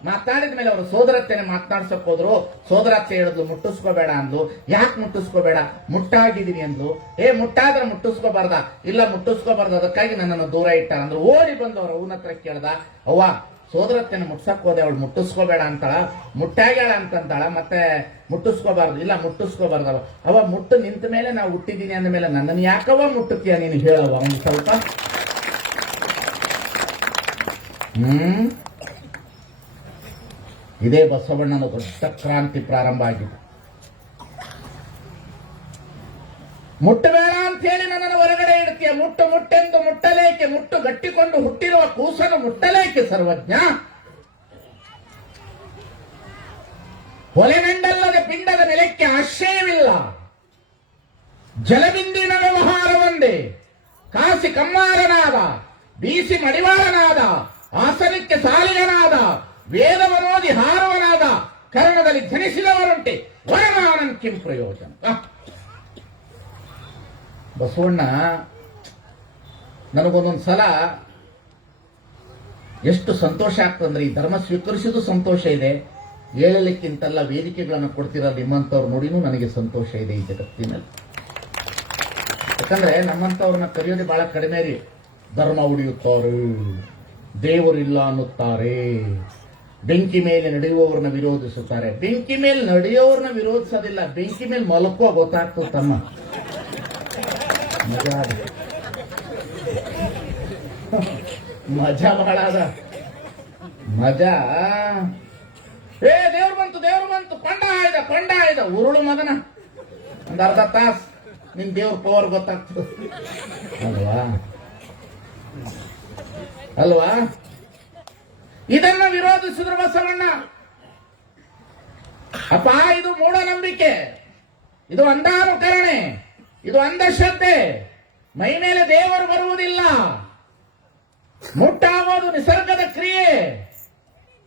ಮಾತಾಡಿದ ಮೇಲೆ ಅವರು ಸೋದರತ್ತೆನೆ ಮಾತನಾಡ್ಸಕ್ ಹೋದ್ರು. ಸೋದರತ್ತೆ ಹೇಳಿದ್ಲು ಮುಟ್ಟಿಸ್ಕೋಬೇಡ ಅಂದ್ಲು. ಯಾಕೆ ಮುಟ್ಟಿಸ್ಕೋಬೇಡ? ಮುಟ್ಟಾಗಿದ್ದೀನಿ ಅಂದ್ಲು. ಮುಟ್ಟಾದ್ರೆ ಮುಟ್ಟಿಸ್ಕೋಬಾರ್ದ? ಇಲ್ಲ ಮುಟ್ಟಿಸ್ಕೋಬಾರ್ದು, ಅದಕ್ಕಾಗಿ ನನ್ನನ್ನು ದೂರ ಇಟ್ಟ ಅಂದ್ರು. ಓಡಿ ಬಂದು ಅವ್ರ ಅವನ ಹತ್ರ ಕೇಳ್ದ, ಅವ್ವ ಸೋದರತ್ತೆನ ಮುಟ್ಸಕ್ ಹೋದೆ, ಅವಳು ಮುಟ್ಟಿಸ್ಕೋಬೇಡ ಅಂತಾಳ, ಮುಟ್ಟಾಗ್ಯಾಳ ಅಂತಂತಾಳ, ಮತ್ತೆ ಮುಟ್ಟಿಸ್ಕೋಬಾರ್ದು. ಇಲ್ಲ ಮುಟ್ಟಿಸ್ಕೋಬಾರ್ದವ. ಅವ ಮುಟ್ಟು ನಿಂತ ಮೇಲೆ ನಾವು ಹುಟ್ಟಿದ್ದೀನಿ ಅಂದ ಮೇಲೆ ನನ್ನನ್ನು ಯಾಕವ ಮುಟ್ಟುತ್ತೀಯ ನೀನು ಹೇಳವ ಒಂದು ಸ್ವಲ್ಪ. ಇದೇ ಬಸವಣ್ಣನ ದೊಡ್ಡ ಕ್ರಾಂತಿ ಪ್ರಾರಂಭ ಆಗಿದೆ. ಮುಟ್ಟಬೇಡ ಅಂತ ಹೇಳಿ ನನ್ನನ್ನು ಹೊರಗಡೆ ಇಡ್ತೀಯ. ಮುಟ್ಟೆಂದು ಮುಟ್ಟಲೇಕೆ, ಮುಟ್ಟು ಗಟ್ಟಿಕೊಂಡು ಹುಟ್ಟಿರುವ ಕೂಸನ್ನು ಮುಟ್ಟಲೇಕೆ ಸರ್ವಜ್ಞ? ಹೊಲೆಗಂಡಲ್ಲದೆ ಪಿಂಡದ ನೆಲಕ್ಕೆ ಆಶ್ರಯವಿಲ್ಲ. ಜಲಬಿಂದಿನ ವ್ಯವಹಾರ ಒಂದೇ. ಕಾಸಿ ಕಮ್ಮಾರನಾದ, ಬೀಸಿ ಮಡಿವಾಳನಾದ, ಆಸನಕ್ಕೆ ಸಾಲಿಗನಾದ, ವೇದವನೋದಿ ಹಾರುವನಾದ, ಕರ್ಣದಲ್ಲಿ ಧನಿಸಿದವರುಂಟೆ, ವರಮಾನನ್ ಕಿಂ ಪ್ರಯೋಜನ. ಬಸವಣ್ಣ ನನಗೊಂದೊಂದು ಸಲ ಎಷ್ಟು ಸಂತೋಷ ಆಗ್ತದಂದ್ರೆ, ಈ ಧರ್ಮ ಸ್ವೀಕರಿಸಿದ್ದು ಸಂತೋಷ ಇದೆ, ಹೇಳಲಿಕ್ಕಿಂತಲ್ಲ ವೇದಿಕೆಗಳನ್ನು ಕೊಡ್ತಿರೋ ನಿಮ್ಮಂತವ್ರು ನೋಡಿನೂ ನನಗೆ ಸಂತೋಷ ಇದೆ ಈ ಜಗತ್ತಿನಲ್ಲಿ. ಯಾಕಂದ್ರೆ ನಮ್ಮಂತವ್ರನ್ನ ಕರೆಯೋದೇ ಬಹಳ ಕಡಿಮೆ ರೀ. ಧರ್ಮ ಉಳಿಯುತ್ತಾರೆ, ದೇವರಿಲ್ಲ ಅನ್ನುತ್ತಾರೆ, ಬೆಂಕಿ ಮೇಲೆ ನಡೆಯುವವರನ್ನ ವಿರೋಧಿಸುತ್ತಾರೆ. ಬೆಂಕಿ ಮೇಲೆ ನಡೆಯುವವರನ್ನ ವಿರೋಧಿಸೋದಿಲ್ಲ, ಬೆಂಕಿ ಮೇಲೆ ಮಲಕುವ ಗೊತ್ತಾಗ್ತದೆ ತಮ್ಮ. ಮಜಾ ಬಹಳ ಅದ ಮಜಾ. ದೇವ್ರು ಬಂತು, ಕೊಂಡ ಆಯ್ದ ಉರುಳು ಮಗನ. ಒಂದ್ ಅರ್ಧ ತಾಸ್ ನಿನ್ ದೇವ್ರ ಪವರ್ ಗೊತ್ತಾಗ್ತದೆ ಅಲ್ವಾ? ಇದನ್ನ ವಿರೋಧಿಸಿದ್ರು ಬಸವಣ್ಣ. ಅಪ್ಪ ಇದು ಮೂಢನಂಬಿಕೆ, ಇದು ಅಂಧಾನುಕರಣೆ, ಇದು ಅಂಧಶ್ರದ್ಧೆ. ಮೈ ಮೇಲೆ ದೇವರು ಬರುವುದಿಲ್ಲ, ಮುಟ್ಟಾಗೋದು ನಿಸರ್ಗದ ಕ್ರಿಯೆ.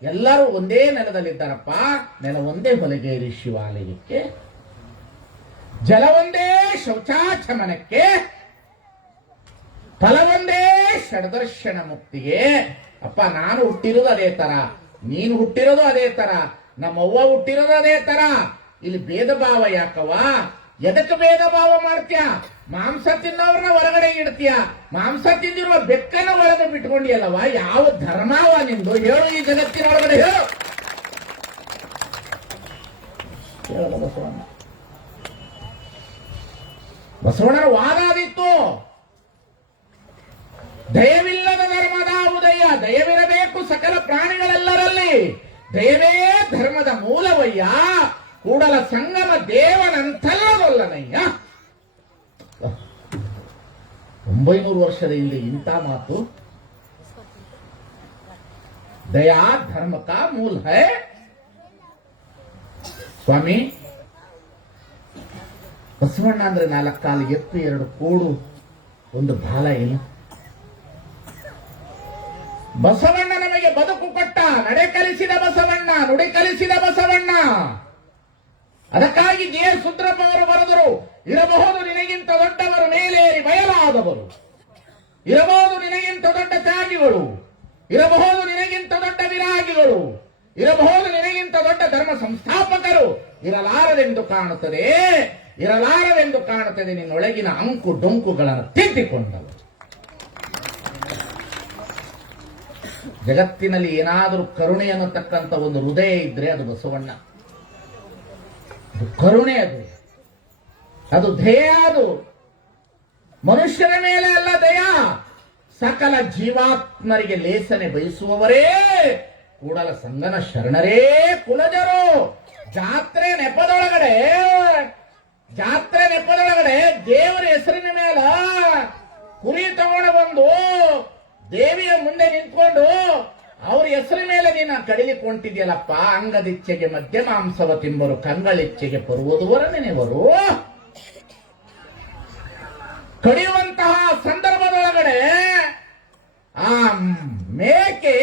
ಎಲ್ಲರೂ ಒಂದೇ ನೆಲದಲ್ಲಿದ್ದಾರಪ್ಪ. ನೆಲ ಒಂದೇ ಹೊಲಗೇರಿ ಶಿವಾಲಯಕ್ಕೆ, ಜಲ ಒಂದೇ ಶೌಚಾಚಮನಕ್ಕೆ, ಫಲವೊಂದೇ ಷಡ್ದರ್ಶನ ಮುಕ್ತಿಗೆ. ಅಪ್ಪ ನಾನು ಹುಟ್ಟಿರೋದು ಅದೇ ತರ, ನೀನು ಹುಟ್ಟಿರೋದು ಅದೇ ತರ, ನಮ್ಮವ್ವ ಹುಟ್ಟಿರೋದು ಅದೇ ತರ. ಇಲ್ಲಿ ಭೇದ ಭಾವ ಯಾಕವ? ಎದಕ್ಕೆ ಭೇದ ಭಾವ ಮಾಡ್ತೀಯ? ಮಾಂಸ ತಿನ್ನೋರ್ನ ಹೊರಗಡೆ ಇಡ್ತೀಯ, ಮಾಂಸ ತಿಂದಿರುವ ಬೆಕ್ಕನ ಒಳಗೆ ಬಿಟ್ಕೊಂಡಿಯಲ್ಲವ. ಯಾವ ಧರ್ಮವ ನಿಂದು? ಹೇಳು ಈ ಜಗತ್ತಿನ ಒಳಗಡೆ ಹೇಳು. ಬಸವಣ್ಣನ ವಾದ ಆದಿತ್ತು. ದಯವಿಲ್ಲದ ಧರ್ಮದ ಉದಯ, ದಯವಿರಬೇಕು ಸಕಲ ಪ್ರಾಣಿಗಳೆಲ್ಲರಲ್ಲಿ, ದಯವೇ ಧರ್ಮದ ಮೂಲವಯ್ಯ, ಕೂಡಲ ಸಂಗಮ ದೇವನಂತಲ್ಲವಲ್ಲನಯ್ಯ. 900 ವರ್ಷದ ಹಿಂದೆ ಇಂಥ ಮಾತು. ದಯಾ ಧರ್ಮ ಕಾ ಮೂಲ ಹೈ. ಸ್ವಾಮಿ, ಬಸವಣ್ಣ ಅಂದ್ರೆ 4 ಕಾಲು ಎತ್ತು, 2 ಕೋಡು, 1 ಬಾಲ ಏನು? ಬಸವಣ್ಣ ನಮಗೆ ಬದುಕು ಕೊಟ್ಟ, ನಡೆ ಕಲಿಸಿದ ಬಸವಣ್ಣ, ನುಡಿ ಕಲಿಸಿದ ಬಸವಣ್ಣ. ಅದಕ್ಕಾಗಿ ಜೆ ಸುಂದರಪ್ಪ ಅವರು ಬರೆದರು, ಇರಬಹುದು ನಿನಗಿಂತ ದೊಡ್ಡವರು ಮೇಲೇರಿ ಬಯಲಾದವರು, ಇರಬಹುದು ನಿನಗಿಂತ ದೊಡ್ಡ ತ್ಯಾಗಿಗಳು, ಇರಬಹುದು ನಿನಗಿಂತ ದೊಡ್ಡ ವಿರಾಗಿಗಳು, ಇರಬಹುದು ನಿನಗಿಂತ ದೊಡ್ಡ ಧರ್ಮ ಸಂಸ್ಥಾಪಕರು. ಇರಲಾರದೆಂದು ಕಾಣುತ್ತದೆ ನಿನ್ನೊಳಗಿನ ಅಂಕು ಡೊಂಕುಗಳನ್ನು ತಿದ್ದಿಕೊಂಡವರು. ಜಗತ್ತಿನಲ್ಲಿ ಏನಾದರೂ ಕರುಣೆ ಅನ್ನತಕ್ಕಂಥ ಒಂದು ಹೃದಯ ಇದ್ರೆ ಅದು ಬಸವಣ್ಣ. ಅದು ಕರುಣೆ. ಅದು ಅದು ಧ್ಯೇಯ. ಅದು ಮನುಷ್ಯರ ಮೇಲೆ ಅಲ್ಲ ದಯ, ಸಕಲ ಜೀವಾತ್ಮರಿಗೆ ಲೇಸನೆ ಬಯಸುವವರೇ ಕೂಡಲ ಸಂಗನ ಶರಣರೇ ಕುಲಜರು. ಜಾತ್ರೆ ನೆಪದೊಳಗಡೆ ದೇವರ ಹೆಸರಿನ ಮೇಲ ಕುರಿ ತಗೊಂಡು ಬಂದು ದೇವಿಯ ಮುಂದೆ ನಿಂತ್ಕೊಂಡು ಅವ್ರ ಹೆಸರಿನ ಮೇಲೆ ನೀನು ಕಡಿಲಿಕ್ಕೆ ಹೊಂಟಿದ್ಯಲ್ಲಪ್ಪ. ಅಂಗದಿಚ್ಛೆಗೆ ಮಧ್ಯ ಮಾಂಸವ ತಿಂಬರು, ಕಂಗಳಿಚ್ಛೆಗೆ ಪರುವುದುವರ ನೆನೆವರು. ಕಡಿಯುವಂತಹ ಸಂದರ್ಭದೊಳಗಡೆ ಆ ಮೇಕೆ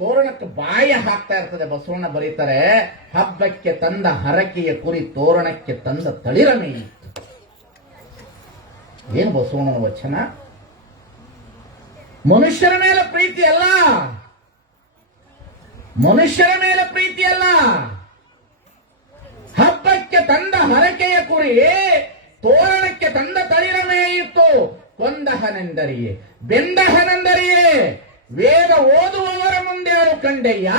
ತೋರಣಕ್ಕೆ ಬಾಯಿ ಹಾಕ್ತಾ ಇರ್ತದೆ. ಬಸವಣ್ಣ ಬರೀತಾರೆ, ಹಬ್ಬಕ್ಕೆ ತಂದ ಹರಕೆಯ ಕುರಿ ತೋರಣಕ್ಕೆ ತಂದ ತಳಿರ ಮೇಯಿತು. ಏನು ಬಸವಣ್ಣನ ವಚನ? ಮನುಷ್ಯರ ಮೇಲೆ ಪ್ರೀತಿ ಅಲ್ಲ, ಮನುಷ್ಯರ ಮೇಲೆ ಪ್ರೀತಿ ಅಲ್ಲ. ಹಬ್ಬಕ್ಕೆ ತಂದ ಹರಕೆಯ ಕುರಿ ತೋರಣಕ್ಕೆ ತಂದ ತಳಿರ ಮೇಯಿತ್ತು. ಕೊಂದಹನೆಂದರಿಯೇ ಬೆಂದಹನೆಂದರಿಯೇ ವೇದ ಓದುವವರ ಮುಂದೇಳು ಕಂಡಯ್ಯ,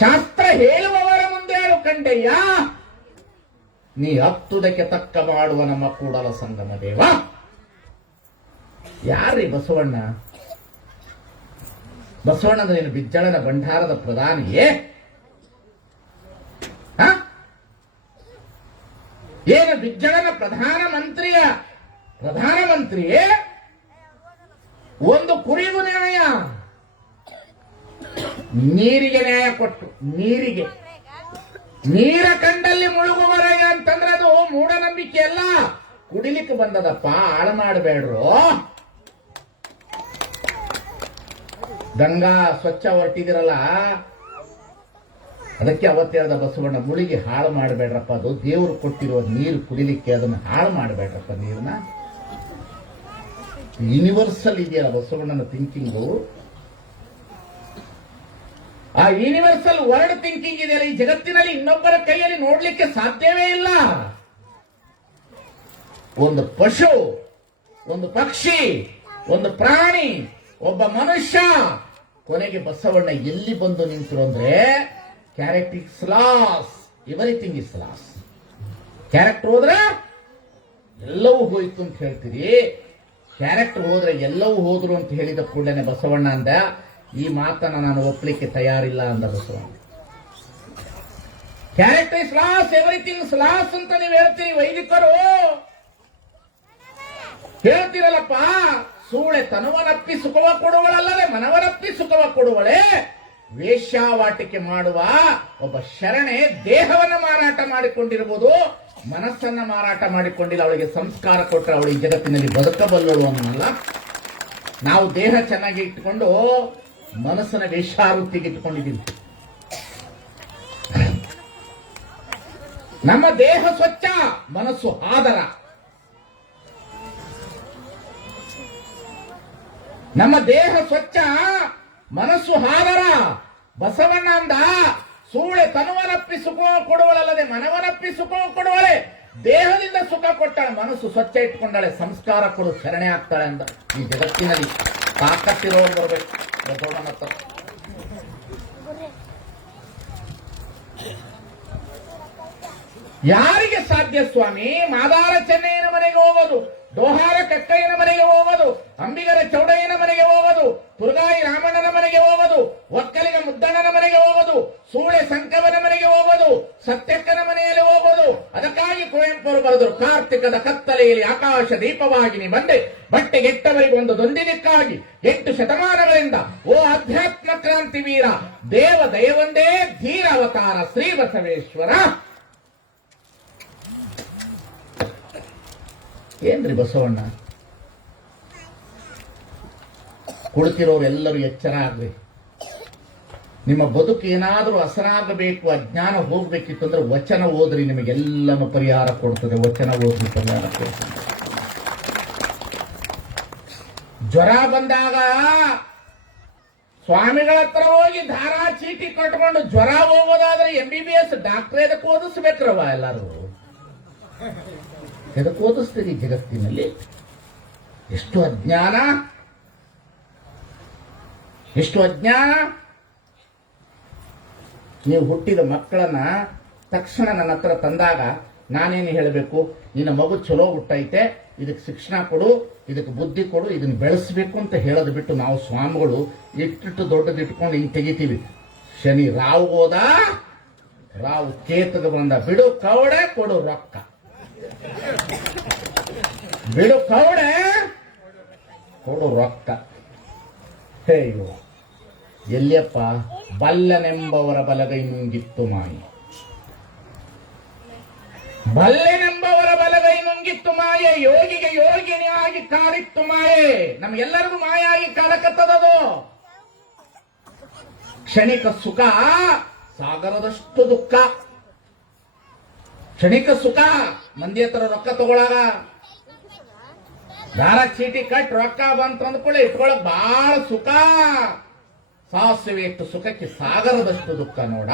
ಶಾಸ್ತ್ರ ಹೇಳುವವರ ಮುಂದೇಳು ಕಂಡಯ್ಯ, ನೀ ಹತ್ತುದಕ್ಕೆ ತಕ್ಕ ಮಾಡುವ ನಮ್ಮ ಕೂಡಲ ಸಂಗಮ ದೇವ. ಯಾರ್ರೀ ಬಸವಣ್ಣ? ಬಸವಣ್ಣನ ನೀನು ಬಿಜ್ಜಳನ ಭಂಡಾರದ ಪ್ರಧಾನಿಯೇ? ಏನು ಬಿಜ್ಜಳನ ಪ್ರಧಾನಮಂತ್ರಿಯೇ? ಒಂದು ಕುರಿಗೂ ನ್ಯಾಯ, ನೀರಿಗೆ ನ್ಯಾಯ ಕೊಟ್ಟು, ನೀರ ಕಂಡಲ್ಲಿ ಮುಳುಗುವವರೆಗೆ ಅಂತಂದ್ರೆ ಅದು ಮೂಢನಂಬಿಕೆ ಅಲ್ಲ, ಕುಡಿಲಿಕ್ಕೆ ಬಂದದಪ್ಪ, ಹಾಳು ಮಾಡಬೇಡ್ರು. ಗಂಗಾ ಸ್ವಚ್ಛ ಹೊರಟಿದಿರಲ್ಲ, ಅದಕ್ಕೆ ಅವತ್ತು ಹೇಳ್ದ ಬಸವಣ್ಣ, ಮುಳುಗಿ ಹಾಳು ಮಾಡಬೇಡ್ರಪ್ಪ, ಅದು ದೇವರು ಕೊಟ್ಟಿರುವ ನೀರು ಕುಡಿಲಿಕ್ಕೆ, ಅದನ್ನು ಹಾಳು ಮಾಡಬೇಡ್ರಪ್ಪ ನೀರನ್ನ. ಯೂನಿವರ್ಸಲ್ ಇದೆಯಲ್ಲ ಬಸವಣ್ಣನ ಥಿಂಕಿಂಗು, ಆ ಯೂನಿವರ್ಸಲ್ ವರ್ಲ್ಡ್ ಥಿಂಕಿಂಗ್ ಇದೆಯಲ್ಲ, ಈ ಜಗತ್ತಿನಲ್ಲಿ ಇನ್ನೊಬ್ಬರ ಕೈಯಲ್ಲಿ ನೋಡ್ಲಿಕ್ಕೆ ಸಾಧ್ಯವೇ ಇಲ್ಲ. ಒಂದು ಪಶು, ಒಂದು ಪಕ್ಷಿ, ಒಂದು ಪ್ರಾಣಿ, ಒಬ್ಬ ಮನುಷ್ಯ, ಕೊನೆಗೆ ಬಸವಣ್ಣ ಎಲ್ಲಿ ಬಂದು ನಿಂತರು ಅಂದ್ರೆ, character is loss, everything is loss. Character ಹೋದ್ರೆ ಎಲ್ಲವೂ ಹೋಯ್ತು ಅಂತ ಹೇಳ್ತೀರಿ, ಕ್ಯಾರೆಕ್ಟರ್ ಹೋದ್ರೆ ಎಲ್ಲವೂ ಹೋದ್ರು ಅಂತ ಹೇಳಿದ ಕೂಡಲೇ ಬಸವಣ್ಣ ಅಂದ, ಈ ಮಾತನ್ನ ನಾನು ಒಪ್ಪಲಿಕ್ಕೆ ತಯಾರಿಲ್ಲ ಅಂದ Basavanna. Character is loss, everything is loss ಅಂತ ನೀವು ಹೇಳ್ತೀರಿ, ವೈದಿಕರು ಹೇಳ್ತೀರಲ್ಲಪ್ಪ. ಸೂಳೆ ತನುವನಪ್ಪಿ ಸುಖವ ಕೊಡುವಳಲ್ಲದೆ ಮನವನಪ್ಪಿ ಸುಖವ ಕೊಡುವಳೆ. ವೇಶ್ಯಾವಾಟಿಕೆ ಮಾಡುವ ಒಬ್ಬ ಶರಣೆ ದೇಹವನ್ನ ಮಾರಾಟ ಮಾಡಿಕೊಂಡಿರಬಹುದು, ಮನಸ್ಸನ್ನ ಮಾರಾಟ ಮಾಡಿಕೊಂಡಿಲ್ಲ. ಅವಳಿಗೆ ಸಂಸ್ಕಾರ ಕೊಟ್ಟರೆ ಅವಳಿಗೆ ಜಗತ್ತಿನಲ್ಲಿ ಬದುಕಬಲ್ಲಳು ಅನ್ನಲ್ಲ. ನಾವು ದೇಹ ಚೆನ್ನಾಗಿ ಇಟ್ಟುಕೊಂಡು ಮನಸ್ಸನ್ನ ವೇಶ್ಯಾವೃತ್ತಿಗೆ ಇಟ್ಟುಕೊಂಡಿದ್ದೀವಿ. ನಮ್ಮ ದೇಹ ಸ್ವಚ್ಛ, ಮನಸ್ಸು ಆದರ. ನಮ್ಮ ದೇಹ ಸ್ವಚ್ಛ, ಮನಸ್ಸು ಹಾದರ. ಬಸವಣ್ಣ ಅಂದ, ಸೂಳೆ ತನುವನಪ್ಪಿ ಸುಖ ಕೊಡುವಳಲ್ಲದೆ ಮನವನಪ್ಪಿ ಸುಖ ಕೊಡುವಳೆ. ದೇಹದಿಂದ ಸುಖ ಕೊಟ್ಟಾಳೆ, ಮನಸ್ಸು ಸ್ವಚ್ಛ ಇಟ್ಕೊಂಡಾಳೆ, ಸಂಸ್ಕಾರ ಕೊಡು ಶರಣೆ ಆಗ್ತಾಳೆ ಅಂದ. ಈ ಜಗತ್ತಿನಲ್ಲಿ ತಾಕತ್ತಿರೋರು ಬರ್ಬೇಕು ಬಸವಣ್ಣನ ಹತ್ರ. ಯಾರಿಗೆ ಸಾಧ್ಯ ಸ್ವಾಮಿ? ಮಾದಾರ ಚೆನ್ನಯ್ಯನ ಮನೆಗೆ ಹೋಗೋದು, ದೋಹಾರ ಕಕ್ಕಯ್ಯನ ಮನೆಗೆ ಹೋಗೋದು, ಅಂಬಿಗರ ಚೌಡಯ್ಯನ ಮನೆಗೆ ಹೋಗೋದು, ತುರ್ಗಾಯಿ ರಾಮಣ್ಣನ ಮನೆಗೆ ಹೋಗೋದು, ಒಕ್ಕಲಿಗ ಮುದ್ದಣ್ಣನ ಮನೆಗೆ ಹೋಗೋದು, ಸೂಳೆ ಸಂಕವನ ಮನೆಗೆ ಹೋಗೋದು, ಸತ್ಯಕ್ಕನ ಮನೆಯಲ್ಲಿ ಹೋಗೋದು. ಅದಕ್ಕಾಗಿ ಕುವೆಂಪುರು ಬರೆದರು, ಕಾರ್ತಿಕದ ಕತ್ತಲೆಯಲ್ಲಿ ಆಕಾಶ ದೀಪವಾಗಿ ಬಂದೆ ಬಟ್ಟೆಗೆಟ್ಟವರಿಗೆ ಒಂದು ದೊಂದಿನಕ್ಕಾಗಿ 8 ಶತಮಾನಗಳಿಂದ ಓ ಅಧ್ಯಾತ್ಮ ಕ್ರಾಂತಿ ವೀರ, ದೇವ ದಯವೊಂದೇ ಧೀರ ಅವತಾರ ಶ್ರೀ ಬಸವೇಶ್ವರ. ಏನ್ರಿ ಬಸವಣ್ಣ? ಕುಳಿತಿರೋರೆಲ್ಲರೂ ಎಚ್ಚರ ಆಗ್ರಿ. ನಿಮ್ಮ ಬದುಕು ಏನಾದರೂ ಹಸನಾಗಬೇಕು, ಅಜ್ಞಾನ ಹೋಗ್ಬೇಕಿತ್ತು ಅಂದ್ರೆ ವಚನ ಓದ್ರಿ, ನಿಮಗೆಲ್ಲನೂ ಪರಿಹಾರ ಕೊಡ್ತದೆ. ವಚನ ಓದ್ರಿ, ಪರಿಹಾರ ಕೊಡ್ತದೆ. ಜ್ವರ ಬಂದಾಗ ಸ್ವಾಮಿಗಳ ಹತ್ರ ಹೋಗಿ ಧಾರಾ ಚೀಟಿ ಕಟ್ಕೊಂಡು ಜ್ವರ ಹೋಗೋದಾದ್ರೆ MBBS ಡಾಕ್ಟರ್ ಎದಕ್ಕೆ ಓದಿಸ್ಬೇಕ್ರವ? ಎಲ್ಲರೂ ಎದಕ್ಕೆ ಓದಿಸ್ತೀರಿ? ಜಗತ್ತಿನಲ್ಲಿ ಎಷ್ಟು ಅಜ್ಞಾನ, ಎಷ್ಟು ಅಜ್ಞಾನ. ನೀವು ಹುಟ್ಟಿದ ಮಕ್ಕಳನ್ನ ತಕ್ಷಣ ನನ್ನ ಹತ್ರ ತಂದಾಗ ನಾನೇನು ಹೇಳಬೇಕು? ನಿನ್ನ ಮಗು ಚಲೋ ಹುಟ್ಟೈತೆ, ಇದಕ್ಕೆ ಶಿಕ್ಷಣ ಕೊಡು, ಇದಕ್ಕೆ ಬುದ್ಧಿ ಕೊಡು, ಇದನ್ನ ಬೆಳೆಸಬೇಕು ಅಂತ ಹೇಳೋದು ಬಿಟ್ಟು ನಾವು ಸ್ವಾಮಿಗಳು ಇಟ್ಟಿಟ್ಟು ದೊಡ್ಡದು ಇಟ್ಕೊಂಡು ಹಿಂಗೆ ತೆಗಿತೀವಿ. ಶನಿ ರಾವು ಹೋದ, ರಾವು ಕೇತದ ಬಂದ, ಬಿಡು ಕವಡೆ ಕೊಡು ರೊಕ್ಕ, ಬಿಡು ಕವಡೆ ಕೊಡು ರೊಕ್ಕ. ಹೇಯೋ ಎಲ್ಲಿಯಪ್ಪ? ಬಲ್ಲನೆಂಬವರ ಬಲಗೈ ನುಂಗಿತ್ತು ಮಾಯಿ, ಬಲ್ಲೆನೆಂಬವರ ಬಲಗೈ ನುಂಗಿತ್ತು ಮಾಯೆ, ಯೋಗಿಗೆ ಯೋಗಿನಿಯಾಗಿ ಕಾಡಿತ್ತು ಮಾಯೆ. ನಮ್ಗೆಲ್ಲರಿಗೂ ಮಾಯಾಗಿ ಕಾಡಕತ್ತದದು. ಕ್ಷಣಿಕ ಸುಖ ಸಾಗರದಷ್ಟು ದುಃಖ. ಕ್ಷಣಿಕ ಸುಖ, ಮಂದಿ ಹತ್ರ ರೊಕ್ಕ ತಗೊಳಾಗ ದಾರ ಚೀಟಿ ಕಟ್ ರೊಕ್ಕ ಬಂತ ಅಂದ್ಕೊಳ್ಳಿ ಇಟ್ಕೊಳಕ್ ಬಹಳ ಸುಖ. ಸಾಸಿವೆ ಎಷ್ಟು ಸುಖಕ್ಕೆ ಸಾಗರದಷ್ಟು ದುಃಖ ನೋಡ.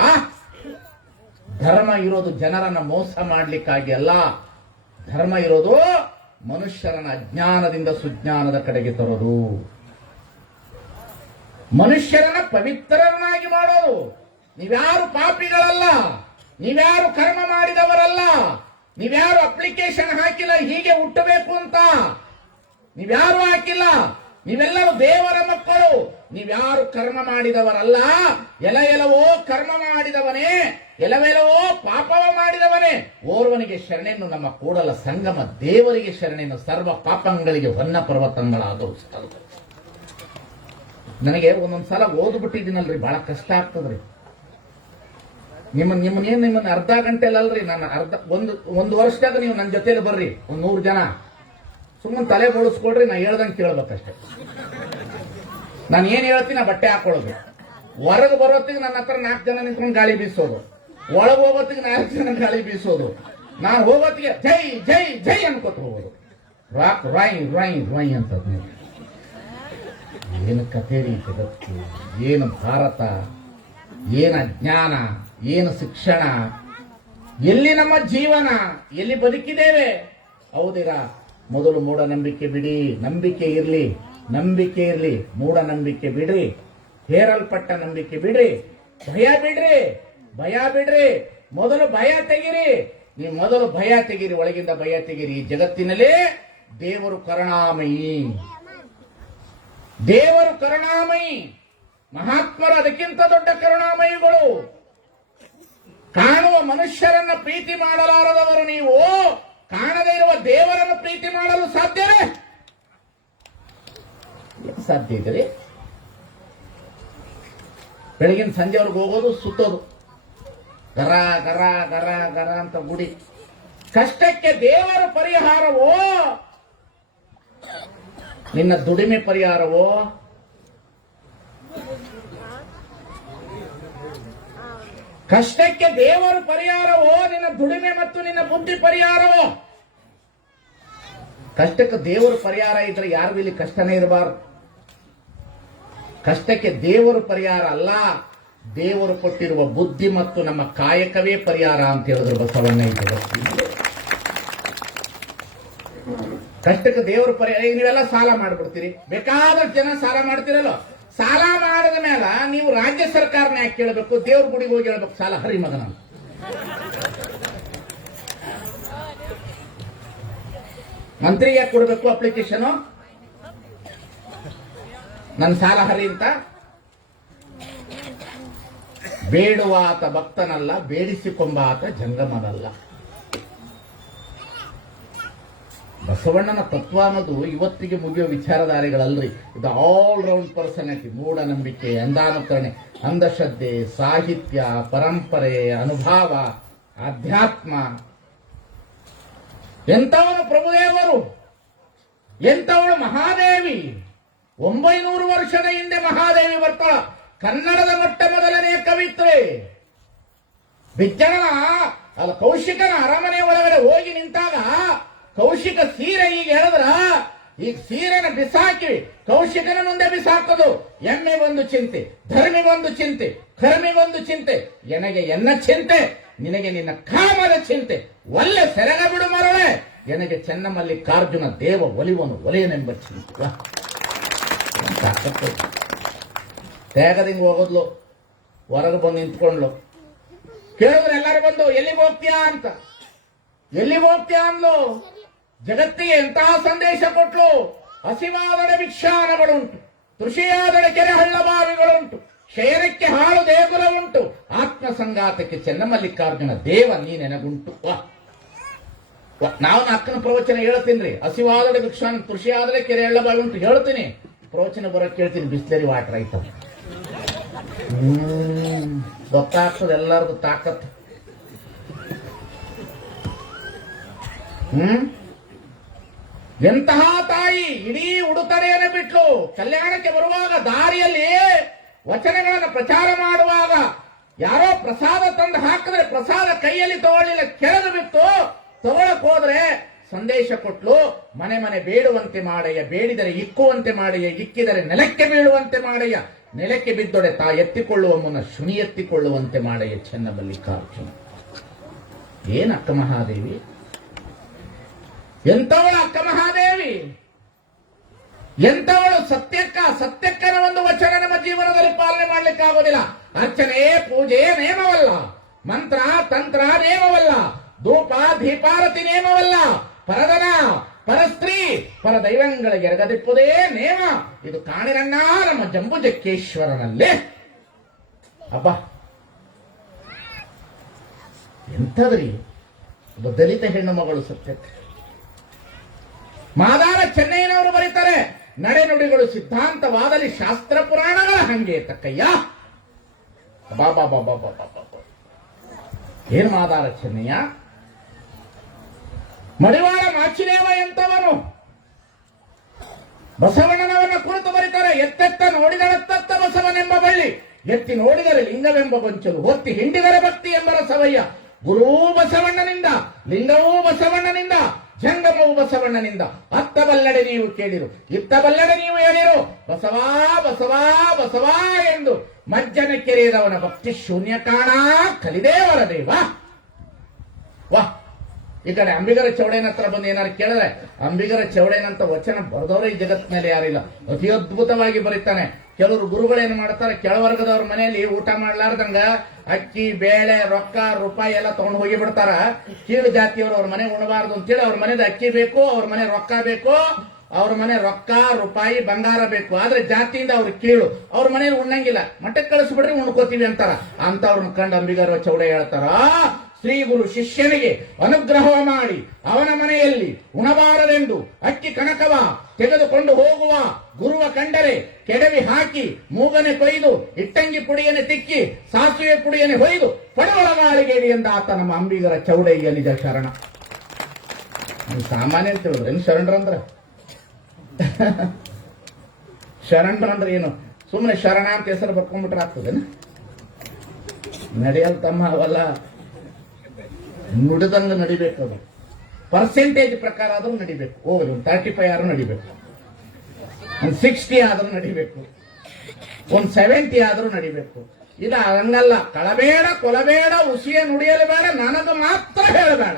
ಧರ್ಮ ಇರೋದು ಜನರನ್ನ ಮೋಸ ಮಾಡ್ಲಿಕ್ಕಾಗಿ ಅಲ್ಲ, ಧರ್ಮ ಇರೋದು ಮನುಷ್ಯರನ್ನ ಅಜ್ಞಾನದಿಂದ ಸುಜ್ಞಾನದ ಕಡೆಗೆ ತರೋದು, ಮನುಷ್ಯರನ್ನ ಪವಿತ್ರರನ್ನಾಗಿ ಮಾಡೋದು. ನೀವ್ಯಾರು ಪಾಪಿಗಳಲ್ಲ, ನೀವ್ಯಾರು ಕರ್ಮ ಮಾಡಿದವರಲ್ಲ, ನೀವ್ಯಾರು ಅಪ್ಲಿಕೇಶನ್ ಹಾಕಿಲ್ಲ ಹೀಗೆ ಹುಟ್ಟಬೇಕು ಅಂತ, ನೀವ್ಯಾರು ಹಾಕಿಲ್ಲ. ನೀವೆಲ್ಲರೂ ದೇವರ ಮಕ್ಕಳು, ನೀವ್ಯಾರು ಕರ್ಮ ಮಾಡಿದವರಲ್ಲ. ಎಲವೋ ಕರ್ಮ ಮಾಡಿದವನೇ, ಎಲವೆಲವೋ ಪಾಪವ ಮಾಡಿದವನೇ, ಓರ್ವನಿಗೆ ಶರಣೆಯನ್ನು ನಮ್ಮ ಕೂಡಲ ಸಂಗಮ ದೇವರಿಗೆ ಶರಣೆಯನ್ನು, ಸರ್ವ ಪಾಪಗಳಿಗೆ ಹೊನ್ನ ಪರ್ವತಗಳಾದವು. ನನಗೆ ಒಂದೊಂದ್ಸಲ ಓದ್ಬಿಟ್ಟಿದ್ದೀನಲ್ರಿ, ಬಹಳ ಕಷ್ಟ ಆಗ್ತದ್ರಿ. ನಿಮ್ಮನ್ನ ಅರ್ಧ ಗಂಟೆಲಲ್ರಿ, ನಾನು ಒಂದು ವರ್ಷದಾಗ ನೀವು ನನ್ನ ಜೊತೆಲಿ ಬರ್ರಿ, 100 ಜನ ಸುಮ್ಮನೆ ತಲೆ ಬೋಳಿಸ್ಕೊಡ್ರಿ, ನಾ ಹೇಳ್ದಂಗೆ ಕೇಳ್ಬೇಕಷ್ಟೆ. ನಾನು ಏನ್ ಹೇಳ್ತೀನಿ ಬಟ್ಟೆ ಹಾಕೊಳ್ಳೋದು. ಹೊರಗೆ ಬರೋತ್ತಿಗೆ ನನ್ನ ಹತ್ರ 4 ಜನ ನಿಂತ್ಕೊಂಡು ಗಾಳಿ ಬೀಸೋದು, ಒಳಗೆ ಹೋಗೋತ್ತಿಗೆ 4 ಜನ ಗಾಳಿ ಬೀಸೋದು, ನಾನು ಹೋಗೋತ್ತಿಗೆ ಜೈ ಜೈ ಜೈ ಅನ್ಕೋತ ಹೋಗೋದು. ರಾಕ್ ರೈ ರೈ ರೈ ಅಂತ. ಏನು ಕಥೆರಿ ಜಗತ್ತು, ಏನು ಭಾರತ, ಏನು ಅಜ್ಞಾನ, ಏನು ಶಿಕ್ಷಣ, ಎಲ್ಲಿ ನಮ್ಮ ಜೀವನ, ಎಲ್ಲಿ ಬದುಕಿದ್ದೇವೆ? ಹೌದಿರಾ? ಮೊದಲು ಮೂಢನಂಬಿಕೆ ಬಿಡಿ, ನಂಬಿಕೆ ಇರ್ಲಿ, ನಂಬಿಕೆ ಇರ್ಲಿ, ಮೂಢನಂಬಿಕೆ ಬಿಡ್ರಿ, ಹೇರಲ್ಪಟ್ಟ ನಂಬಿಕೆ ಬಿಡ್ರಿ, ಭಯ ಬಿಡ್ರಿ, ಭಯ ಬಿಡ್ರಿ. ಮೊದಲು ಭಯ ತೆಗಿರಿ, ನೀವು ಮೊದಲು ಭಯ ತೆಗಿರಿ, ಒಳಗಿಂದ ಭಯ ತೆಗಿರಿ. ಈ ಜಗತ್ತಿನಲ್ಲಿ ದೇವರು ಕರುಣಾಮಯಿ, ದೇವರು ಕರುಣಾಮಯಿ, ಮಹಾತ್ಮರು ಅದಕ್ಕಿಂತ ದೊಡ್ಡ ಕರುಣಾಮಯಿಗಳು. ಕಾಣುವ ಮನುಷ್ಯರನ್ನ ಪ್ರೀತಿ ಮಾಡಲಾರದವರು ನೀವು ಕಾಣದೇ ಇರುವ ದೇವರನ್ನು ಪ್ರೀತಿ ಮಾಡಲು ಸಾಧ್ಯವೇ? ಸಾಧ್ಯ ಇದೆ. ಬೆಳಗಿನ ಸಂಜೆವರೆಗೆ ಹೋಗೋದು, ಸುತ್ತೋದು, ಗರ ಗರ ಗರ ಗರ ಅಂತ ಗುಡಿ. ಕಷ್ಟಕ್ಕೆ ದೇವರ ಪರಿಹಾರವೋ, ನಿನ್ನ ದುಡಿಮೆ ಪರಿಹಾರವೋ? ಕಷ್ಟಕ್ಕೆ ದೇವರ ಪರಿಹಾರವೋ, ನಿನ್ನ ದುಡಿಮೆ ಮತ್ತು ನಿನ್ನ ಬುದ್ಧಿ ಪರಿಹಾರವೋ? ಕಷ್ಟಕ್ಕೆ ದೇವರ ಪರಿಹಾರ ಇದ್ರೆ ಯಾರಿಗೂ ಇಲ್ಲಿ ಕಷ್ಟನೇ ಇರಬಾರದು. ಕಷ್ಟಕ್ಕೆ ದೇವರು ಪರಿಹಾರ ಅಲ್ಲ, ದೇವರು ಕೊಟ್ಟಿರುವ ಬುದ್ಧಿ ಮತ್ತು ನಮ್ಮ ಕಾಯಕವೇ ಪರಿಹಾರ ಅಂತ ಹೇಳಿದ್ರು ಬಸವಣ್ಣ. ಈ ಜಗತ್ತಿನಲ್ಲಿ ಕಷ್ಟಕ್ಕೆ ದೇವರು ಪರಿಹಾರ. ನೀವೆಲ್ಲ ಸಾಲ ಮಾಡ್ಬಿಡ್ತೀರಿ, ಬೇಕಾದಷ್ಟು ಜನ ಸಾಲ ಮಾಡ್ತೀರಲ್ಲ. ಸಾಲ ಮಾಡಿದ ಮೇಲೆ ನೀವು ರಾಜ್ಯ ಸರ್ಕಾರನ ಯಾಕೆ ಕೇಳಬೇಕು? ದೇವ್ರ ಗುಡಿಗೆ ಹೋಗಿ ಹೇಳ್ಬೇಕು ಸಾಲ ಹರಿ ಮಗನ. ಮಂತ್ರಿಗೆ ಯಾಕೆ ಕೊಡಬೇಕು ಅಪ್ಲಿಕೇಶನ್? ನನ್ನ ಸಾಲ ಹರಿ ಅಂತ. ಬೇಡುವ ಆತ ಭಕ್ತನಲ್ಲ, ಬೇಡಿಸಿಕೊಂಬ ಆತ ಜಂಗಮನಲ್ಲ. ಬಸವಣ್ಣನ ತತ್ವ ಅನ್ನೋದು ಇವತ್ತಿಗೆ ಮುಗಿಯೋ ವಿಚಾರಧಾರೆಗಳಲ್ರಿ. ಇದು ಆಲ್ ರೌಂಡ್ ಪರ್ಸನಾಲಿಟಿ. ಮೂಢನಂಬಿಕೆ, ಅಂಧಾನುಕರಣೆ, ಅಂಧಶ್ರದ್ಧೆ, ಸಾಹಿತ್ಯ, ಪರಂಪರೆ, ಅನುಭವ, ಅಧ್ಯಾತ್ಮ. ಎಂಥವನು ಪ್ರಭುದೇವರು, ಎಂಥವಳು ಮಹಾದೇವಿ. 900 ವರ್ಷದ ಹಿಂದೆ ಮಹಾದೇವಿ ಬರ್ತಾಳ. ಕನ್ನಡದ ಮೊಟ್ಟ ಮೊದಲನೆಯ ಕವಿತ್ರೆ. ಬಿಜ್ಜಳನ ಅಲ್ಲ, ಕೌಶಿಕನ ಅರಮನೆ ಒಳಗಡೆ ಹೋಗಿ ನಿಂತಾಗ ಕೌಶಿಕ ಸೀರೆ ಈಗ ಹೇಳಿದ್ರ, ಈಗ ಸೀರೆನ ಬಿಸಾಕಿ ಕೌಶಿಕನ ಮುಂದೆ ಬಿಸಾಕೋದು. ಎಮ್ಮೆಗೊಂದು ಚಿಂತೆ, ಧರ್ಮಿಗೊಂದು ಚಿಂತೆ, ಕರ್ಮಿಗೊಂದು ಚಿಂತೆ, ಎನಗೆ ಎನ್ನ ಚಿಂತೆ, ನಿನಗೆ ನಿನ್ನ ಕಾಮದ ಚಿಂತೆ, ಒಲ್ಲೆ ಸೆರಗ ಬಿಡು ಮರಳೆ, ಎನಗೆ ಚೆನ್ನಮಲ್ಲಿಕಾರ್ಜುನ ದೇವ ಒಲಿವನು ಒಲೆಯನೆಂಬ ಚಿಂತೆ. ತೇಗದಿಂಗ್ ಹೋಗೋದ್ಲು, ಹೊರಗೆ ಬಂದು ನಿಂತ್ಕೊಂಡ್ಲು. ಕೇಳಿದ್ರೆ ಎಲ್ಲರೂ ಬಂದು ಎಲ್ಲಿಗೆ ಹೋಗ್ತೀಯಾ ಅಂತ. ಎಲ್ಲಿ ಹೋಗ್ತೀಯ ಅಂದ್ಲು. ಜಗತ್ತಿಗೆ ಎಂತಹ ಸಂದೇಶ ಕೊಟ್ಲು. ಹಸಿವಾದಡೆ ಭಿಕ್ಷಾನಗಳುಂಟು, ಕೃಷಿಯಾದಡೆ ಕೆರೆ ಹಳ್ಳ ಬಾವಿಗಳುಂಟು, ಶಯನಕ್ಕೆ ಹಾಳು ದೇಗುಲವುಂಟು, ಆತ್ಮ ಸಂಗಾತಕ್ಕೆ ಚೆನ್ನಮಲ್ಲಿಕಾರ್ಜುನ ದೇವ ನೀ ನೆನಗುಂಟು. ನಾವು ಅಕ್ಕನ ಪ್ರವಚನ ಹೇಳ್ತೀನಿ. ಹಸಿವಾದಡೆ ಭಿಕ್ಷಾನ, ಕೃಷಿಯಾದಡೆ ಕೆರೆ ಹಳ್ಳ ಬಾವಿ ಉಂಟು ಹೇಳ್ತೀನಿ. ಪ್ರವಚನ ಬರೋಕೆ ಕೇಳ್ತೀನಿ. ಬಿಸ್ಲೇರಿ ವಾಟರ್ ಆಯ್ತವ. ಗೊತ್ತಾಗ್ತದೆ ಎಲ್ಲರದು ತಾಕತ್ತು. ಎಂತಹ ತಾಯಿ ಇಡೀ ಉಡುತರೆಯನ್ನು ಬಿಟ್ಲು. ಕಲ್ಯಾಣಕ್ಕೆ ಬರುವಾಗ ದಾರಿಯಲ್ಲಿ ವಚನಗಳನ್ನು ಪ್ರಚಾರ ಮಾಡುವಾಗ ಯಾರೋ ಪ್ರಸಾದ ತಂದು ಹಾಕಿದ್ರೆ ಪ್ರಸಾದ ಕೈಯಲ್ಲಿ ತಗೊಳ್ಳಿಲ್ಲ, ಕೆಳಗೆ ಬಿತ್ತು. ತಗೊಳಕ್ ಹೋದ್ರೆ ಸಂದೇಶ ಕೊಟ್ಲು. ಮನೆ ಮನೆ ಬೇಡುವಂತೆ ಮಾಡಯ್ಯ, ಬೇಡಿದರೆ ಇಕ್ಕುವಂತೆ ಮಾಡಯ್ಯ, ಇಕ್ಕಿದರೆ ನೆಲಕ್ಕೆ ಬೀಳುವಂತೆ ಮಾಡಯ್ಯ, ನೆಲಕ್ಕೆ ಬಿದ್ದೊಡೆ ತಾ ಎತ್ತಿಕೊಳ್ಳುವ ಮುನ್ನ ಶುನಿ ಎತ್ತಿಕೊಳ್ಳುವಂತೆ ಮಾಡಯ್ಯ ಚೆನ್ನಮಲ್ಲಿಕಾರ್ಜುನ. ಏನ್ ಅಕ್ಕ ಮಹಾದೇವಿ, ಎಂತವಳು ಅಕ್ಕ ಮಹಾದೇವಿ, ಎಂತವಳು ಸತ್ಯಕ್ಕನ ಒಂದು ವಚನ ನಮ್ಮ ಜೀವನದಲ್ಲಿ ಪಾಲನೆ ಮಾಡ್ಲಿಕ್ಕೆ ಆಗೋದಿಲ್ಲ. ಅರ್ಚನೆ ಪೂಜೆ ನೇಮವಲ್ಲ, ಮಂತ್ರ ತಂತ್ರ ನೇಮವಲ್ಲ, ಧೂಪ ದೀಪಾರತಿ ನೇಮವಲ್ಲ, ಪರದನ ಪರಸ್ತ್ರೀ ಪರ ದೈವಂಗಳ ಎರಗದಿಪ್ಪುದೇ ನೇಮ. ಇದು ಕಾಣಿರಣ್ಣ ನಮ್ಮ ಜಂಬುಜಕ್ಕೇಶ್ವರನಲ್ಲೇ. ಅಬ್ಬ ಎಂಥದ್ರಿ ಒಬ್ಬ ದಲಿತ ಹೆಣ್ಣು ಮಗಳು ಸತ್ಯಕ್ಕೆ. ಮಾದಾರ ಚೆನ್ನೈನವರು ಬರೀತಾರೆ, ನಡೆನುಡಿಗಳು ಸಿದ್ಧಾಂತವಾದಲ್ಲಿ ಶಾಸ್ತ್ರ ಪುರಾಣಗಳ ಹಂಗೆ ತಕ್ಕಯ್ಯ. ಬಾಬಾ ಬಾಬಾ ಬಾಬಾ ಬಾಬಾ ಏನು ಮಾದಾರ ಚೆನ್ನಯ್ಯ. ಮಡಿವಾಳ ಮಾಚಿದೇವ ಎಂತವನು ಬಸವಣ್ಣನವನ್ನ ಕುರಿತು ಬರೀತಾರೆ. ಎತ್ತೆತ್ತ ನೋಡಿದಳೆತ್ತತ್ತ ಬಸವನೆಂಬ ಬಳ್ಳಿ, ಎತ್ತಿ ನೋಡಿದರೆ ಲಿಂಗವೆಂಬ ಗೊಂಚಲು, ಹೊತ್ತಿ ಹಿಂಡಿದರೆ ಭಕ್ತಿ ಎಂಬ ರಸವಯ್ಯ. ಗುರೂ ಬಸವಣ್ಣನಿಂದ, ಲಿಂಗವೂ ಬಸವಣ್ಣನಿಂದ, ಜಂಗಮವು ಬಸವಣ್ಣನಿಂದ. ಅತ್ತ ಬಲ್ಲಡೆ ನೀವು ಕೇಳಿರು, ಇತ್ತ ಬಲ್ಲಡೆ ನೀವು ಹೇಳಿರು, ಬಸವಾ ಬಸವಾ ಬಸವಾ ಎಂದು ಮಜ್ಜನ ಕೆರೆಯದವನ ಭಕ್ತಿ ಶೂನ್ಯ ಕಾಣ ಕಲಿದೇವರ ದೇವ. ವಾಹ್. ಈ ಕಡೆ ಅಂಬಿಗರ ಚೌಡೇನ ಹತ್ರ ಬಂದು ಏನಾರು ಕೇಳಿದ್ರೆ, ಅಂಬಿಗರ ಚೌಡೇನಂತ ವಚನ ಬರೆದವರೇ ಈ ಜಗತ್ತಿನಲ್ಲಿ ಯಾರಿಲ್ಲ. ಅತಿ ಅದ್ಭುತವಾಗಿ ಬರೀತಾನೆ. ಕೆಲವರು ಗುರುಗಳೇನು ಮಾಡ್ತಾರೆ, ಕೆಳವರ್ಗದವ್ರ ಮನೆಯಲ್ಲಿ ಊಟ ಮಾಡ್ಲಾರ್ದಂಗ ಅಕ್ಕಿ ಬೇಳೆ ರೊಕ್ಕ ರೂಪಾಯಿ ಎಲ್ಲ ತಗೊಂಡು ಹೋಗಿ ಬಿಡ್ತಾರ. ಕೀಳು ಜಾತಿಯವರು ಅವ್ರ ಮನೆ ಉಣಬಾರ್ದು ಅಂತೇಳಿ ಅವ್ರ ಮನೆದ ಅಕ್ಕಿ ಬೇಕು, ಅವ್ರ ಮನೆ ರೊಕ್ಕ ಬೇಕು, ಅವ್ರ ಮನೆ ರೊಕ್ಕ ರೂಪಾಯಿ ಬಂಗಾರ ಬೇಕು. ಆದ್ರೆ ಜಾತಿಯಿಂದ ಅವ್ರು ಕೀಳು, ಅವ್ರ ಮನೇಲಿ ಉಣ್ಣಂಗಿಲ್ಲ, ಮಠಕ್ಕೆ ಕಳಿಸ್ಬಿಡ್ರಿ ಉಣ್ಕೋತೀವಿ ಅಂತಾರ. ಅಂತವ್ರನ್ನ ಕಂಡು ಅಂಬಿಗರ ಚೌಡ ಹೇಳ್ತಾರ, ಶ್ರೀ ಗುರು ಶಿಷ್ಯನಿಗೆ ಅನುಗ್ರಹ ಮಾಡಿ ಅವನ ಮನೆಯಲ್ಲಿ ಉಣಬಾರದೆಂದು ಅಕ್ಕಿ ಕನಕವ ತೆಗೆದುಕೊಂಡು ಹೋಗುವ ಗುರುವ ಕಂಡರೆ ಕೆಡವಿ ಹಾಕಿ ಮೂಗನೆ ಕೊಯ್ದು ಇಟ್ಟಂಗಿ ಪುಡಿಯನ್ನೇ ತಿಕ್ಕಿ ಸಾಸುವೆ ಪುಡಿಯನ್ನೇ ಹೊಯ್ದು ಪಡವಳಗಾಳಿಗೇಡಿ ಎಂದ ಆತ ನಮ್ಮ ಅಂಬಿಗರ ಚೌಡಯ್ಯ ನಿಜ ಶರಣ. ಸಾಮಾನ್ಯ ಅಂತ ಹೇಳಿದ್ರೆ ಶರಣರಂದ್ರ ಶರಣರಂದ್ರೆ ಏನು, ಸುಮ್ಮನೆ ಶರಣ ಅಂತ ಹೆಸರು ಬರ್ಕೊಂಡ್ಬಿಟ್ರೆ ಆಗ್ತದೇನ? ನಡೆಯಲ್ ತಮ್ಮ, ಅವೆಲ್ಲ ನುಡಿದಂಗ ನಡಿಬೇಕು. ಅದು ಪರ್ಸೆಂಟೇಜ್ ಪ್ರಕಾರ ಆದ್ರೂ ನಡಿಬೇಕು. ಒಂದು 35 ಆದ್ರೂ ನಡಿಬೇಕು, ಒಂದು 60 ಆದ್ರೂ ನಡಿಬೇಕು, ಒಂದು 70 ಆದ್ರೂ ನಡಿಬೇಕು. ಇದು ಹಂಗಲ್ಲ. ಕಳಬೇಡ ಕೊಲಬೇಡ ಉಸಿಯ ನುಡಿಯಲು ಬೇಡ, ನನಗೆ ಮಾತ್ರ ಹೇಳಬೇಡ.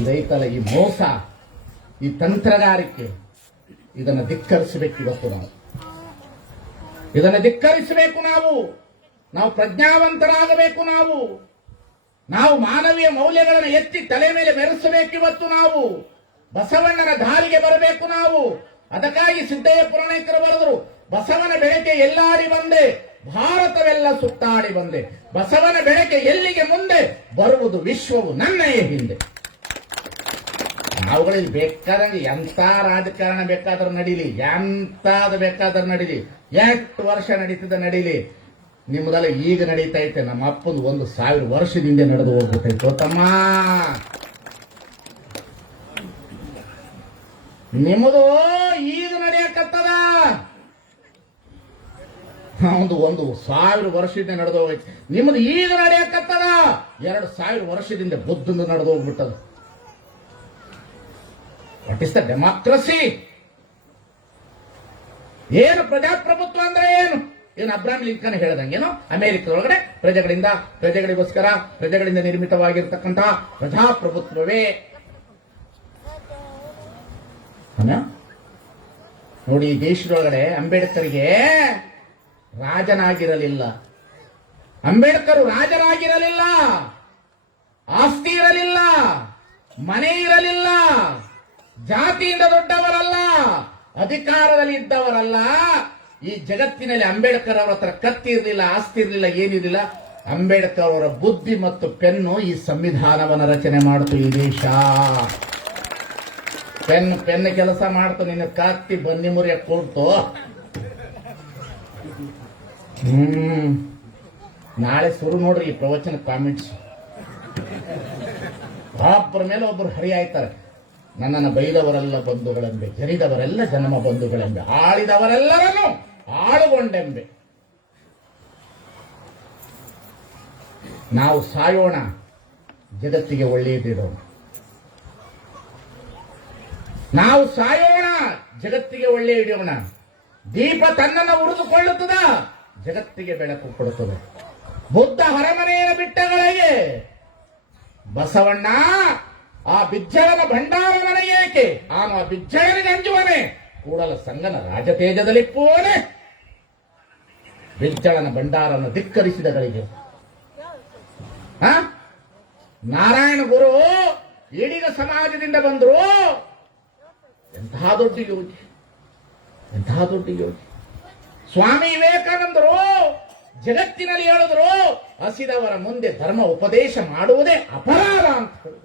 ಇದೈತಲ್ಲ ಈ ಮೋಸ, ಈ ತಂತ್ರಗಾರಿಕೆ, ಇದನ್ನು ಧಿಕ್ಕರಿಸಬೇಕು. ಇವತ್ತು ಇದನ್ನು ಧಿಕ್ಕರಿಸಬೇಕು. ನಾವು ಪ್ರಜ್ಞಾವಂತರಾಗಬೇಕು. ನಾವು ಮಾನವೀಯ ಮೌಲ್ಯಗಳನ್ನು ಎತ್ತಿ ತಲೆ ಮೇಲೆ ಮೆರೆಸಬೇಕು. ಇವತ್ತು ನಾವು ಬಸವಣ್ಣನ ದಾರಿಗೆ ಬರಬೇಕು. ಅದಕ್ಕಾಗಿ ಸಿದ್ದಯ್ಯ ಪುರಾಣಿಕರು ಬರೆದರು, ಬಸವನ ಬೆಳಕೆ ಎಲ್ಲಾಡಿ ಬಂದೆ, ಭಾರತವೆಲ್ಲ ಸುತ್ತಾಡಿ ಬಂದೆ. ಬಸವನ ಬೆಳಕೆ ಎಲ್ಲಿಗೆ ಮುಂದೆ, ಬರುವುದು ವಿಶ್ವವು ನನ್ನಯೇ ಹಿಂದೆ. ನಾವುಗಳಲ್ಲಿ ಬೇಕಾದಂಗೆ ಎಂತ ರಾಜಕಾರಣ ಬೇಕಾದ್ರೂ ನಡೀಲಿ, ಎಂತಾದ ಬೇಕಾದ್ರೂ ನಡೀಲಿ, ಎಷ್ಟು ವರ್ಷ ನಡೀತದ ನಡೀಲಿ, ನಿಮ್ಮದೆಲ್ಲ ಈಗ ನಡೀತಾ ಐತೆ. ನಮ್ಮ ಅಪ್ಪಂದು 1000 ವರ್ಷದಿಂದ ನಡೆದು ಹೋಗ್ಬಿಟ್ಟೈತೆ ಗೊತ್ತಮ್ಮ. ನಿಮ್ಮದು ಈಗ ನಡೆಯಕತ್ತದ, ಒಂದು 1000 ವರ್ಷದಿಂದ ನಡೆದು ಹೋಗೈತೆ. ನಿಮ್ಮದು ಈಗ ನಡೆಯಕತ್ತದ, 2000 ವರ್ಷದಿಂದ ಬುದ್ಧಂದು ನಡೆದು ಹೋಗ್ಬಿಟ್ಟದ. What is the democracy? ಏನು ಪ್ರಜಾಪ್ರಭುತ್ವ ಅಂದ್ರೆ ಏನು ಅಬ್ರಾಹಂ ಲಿಂಕನ್ ಹೇಳ್ದಂಗೇನು, ಅಮೆರಿಕದೊಳಗಡೆ ಪ್ರಜೆಗಳಿಗೋಸ್ಕರ ಪ್ರಜೆಗಳಿಂದ ನಿರ್ಮಿತವಾಗಿರ್ತಕ್ಕಂಥ ಪ್ರಜಾಪ್ರಭುತ್ವವೇ. ನೋಡಿ, ಈ ದೇಶದೊಳಗಡೆ ಅಂಬೇಡ್ಕರ್ಗೆ ರಾಜನಾಗಿರಲಿಲ್ಲ, ಅಂಬೇಡ್ಕರ್ ರಾಜರಾಗಿರಲಿಲ್ಲ, ಆಸ್ತಿ ಇರಲಿಲ್ಲ, ಮನೆ ಇರಲಿಲ್ಲ, ಜಾತಿಯಿಂದ ದೊಡ್ಡವರಲ್ಲ, ಅಧಿಕಾರದಲ್ಲಿ ಇದ್ದವರಲ್ಲ. ಈ ಜಗತ್ತಿನಲ್ಲಿ ಅಂಬೇಡ್ಕರ್ ಅವರ ಹತ್ರ ಕತ್ತಿ ಇರಲಿಲ್ಲ, ಆಸ್ತಿ ಇರಲಿಲ್ಲ, ಏನಿರಲಿಲ್ಲ. ಅಂಬೇಡ್ಕರ್ ಅವರ ಬುದ್ಧಿ ಮತ್ತು ಪೆನ್ನು ಈ ಸಂವಿಧಾನವನ್ನು ರಚನೆ ಮಾಡಿತು. ಈ ದೇಶ ಪೆನ್ ಕೆಲಸ ಮಾಡ್ತು, ನಿನ್ನ ಕತ್ತಿ ಬನ್ನಿ ಮುರಿಯ ಕೊಡ್ತು. ನಾಳೆ ಶುರು ನೋಡ್ರಿ ಈ ಪ್ರವಚನ ಕಾಮೆಂಟ್ಸ್. ಒಬ್ಬರ ಮೇಲೆ ಒಬ್ಬರು ಹರಿಯಾಯ್ತಾರೆ. ನನ್ನನ್ನು ಬೈದವರೆಲ್ಲ ಬಂಧುಗಳೆಂಬೆ, ಜರಿದವರೆಲ್ಲ ಜನ್ಮ ಬಂಧುಗಳೆಂಬೆ, ಆಳಿದವರೆಲ್ಲರನ್ನು ಆಳುಗೊಂಡೆಂಬೆ. ನಾವು ಸಾಯೋಣ, ಜಗತ್ತಿಗೆ ಒಳ್ಳೆಯದಿಡೋಣ. ನಾವು ಸಾಯೋಣ, ಜಗತ್ತಿಗೆ ಒಳ್ಳೆಯ ಇಡೋಣ. ದೀಪ ತನ್ನನ್ನು ಉರಿದುಕೊಳ್ಳುತ್ತದ, ಜಗತ್ತಿಗೆ ಬೆಳಕು ಕೊಡುತ್ತದೆ. ಬುದ್ಧ ಅರಮನೆಯ ಬಿಟ್ಟಗಳಿಗೆ ಬಸವಣ್ಣ ಆ ಬಿಜ್ಜಳನ ಭಂಡಾರ ನನಗೇಕೆ, ಆನು ಆ ಬಿಜ್ಜಳನಿಗೆ ಅಂಜುವನೆ, ಕೂಡಲ ಸಂಗನ ರಾಜತೇಜದಲ್ಲಿಪ್ಪುವನೆ. ಬಿಜ್ಜಳನ ಭಂಡಾರವನ್ನು ಧಿಕ್ಕರಿಸಿದಗಳಿಗೆ ನಾರಾಯಣ ಗುರು ಈಡಿಗ ಸಮಾಜದಿಂದ ಬಂದ್ರು. ಎಂತಹ ದೊಡ್ಡ ಯೋಗಿ, ಎಂತಹ ದೊಡ್ಡ ಯೋಗಿ. ಸ್ವಾಮಿ ವಿವೇಕಾನಂದರು ಜಗತ್ತಿನಲ್ಲಿ ಹೇಳಿದ್ರು, ಹಸಿದವರ ಮುಂದೆ ಧರ್ಮ ಉಪದೇಶ ಮಾಡುವುದೇ ಅಪರಾಧ ಅಂತ ಹೇಳಿದ್ರು.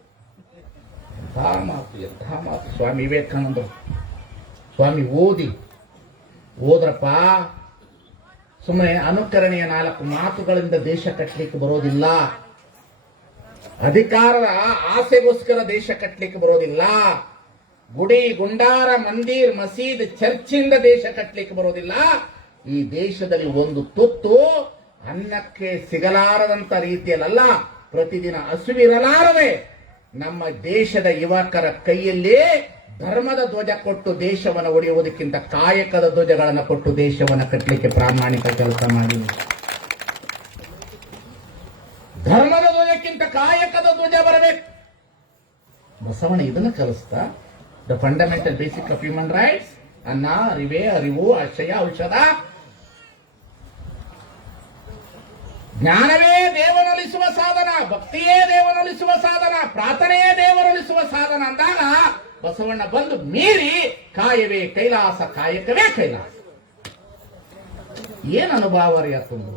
ಎಂಥ ಮಾತು, ಎಂಥ ಮಾತು ಸ್ವಾಮಿ ವಿವೇಕಾನಂದರು. ಸ್ವಾಮಿ ಓದ್ರಪ್ಪ, ಸುಮ್ಮನೆ ಅನುಕರಣೆಯ 4 ಮಾತುಗಳಿಂದ ದೇಶ ಕಟ್ಟಲಿಕ್ಕೆ ಬರೋದಿಲ್ಲ. ಅಧಿಕಾರದ ಆಸೆಗೋಸ್ಕರ ದೇಶ ಕಟ್ಟಲಿಕ್ಕೆ ಬರೋದಿಲ್ಲ. ಗುಡಿ ಗುಂಡಾರ ಮಂದಿರ್ ಮಸೀದ್ ಚರ್ಚಿಂದ ದೇಶ ಕಟ್ಟಲಿಕ್ಕೆ ಬರೋದಿಲ್ಲ. ಈ ದೇಶದಲ್ಲಿ ಒಂದು ತುತ್ತು ಅನ್ನಕ್ಕೆ ಸಿಗಲಾರದಂತ ರೀತಿಯಲ್ಲ, ಪ್ರತಿದಿನ ಹಸುವಿರಲಾರದೆ ನಮ್ಮ ದೇಶದ ಯುವಕರ ಕೈಯಲ್ಲಿ ಧರ್ಮದ ಧ್ವಜ ಕೊಟ್ಟು ದೇಶವನ್ನು ಒಡೆಯುವುದಕ್ಕಿಂತ ಕಾಯಕದ ಧ್ವಜಗಳನ್ನು ಕೊಟ್ಟು ದೇಶವನ್ನು ಕಟ್ಟಲಿಕ್ಕೆ ಪ್ರಾಮಾಣಿಕ ಕೆಲಸ ಮಾಡಿ. ಧರ್ಮದ ಧ್ವಜಕ್ಕಿಂತ ಕಾಯಕದ ಧ್ವಜ ಬರಬೇಕು. ಬಸವಣ್ಣ ಇದನ್ನು ಕಲಿಸ್ತಾ, the fundamental basic of human rights, ಅನ್ನ, ಅರಿವು, ಆಶಯ, ಔಷಧ. ಜ್ಞಾನವೇ ದೇವನೊಲಿಸುವ ಸಾಧನ, ಭಕ್ತಿಯೇ ದೇವನೊಲಿಸುವ ಸಾಧನ, ಪ್ರಾರ್ಥನೆಯೇ ದೇವನೊಲಿಸುವ ಸಾಧನ ಅಂದಾಗ ಬಸವಣ್ಣ ಬಂದು ಮೀರಿ ಕಾಯವೇ ಕೈಲಾಸ, ಕಾಯಕವೇ ಕೈಲಾಸ. ಏನ್ ಅನುಭವ ರೀ ತುಂಬ.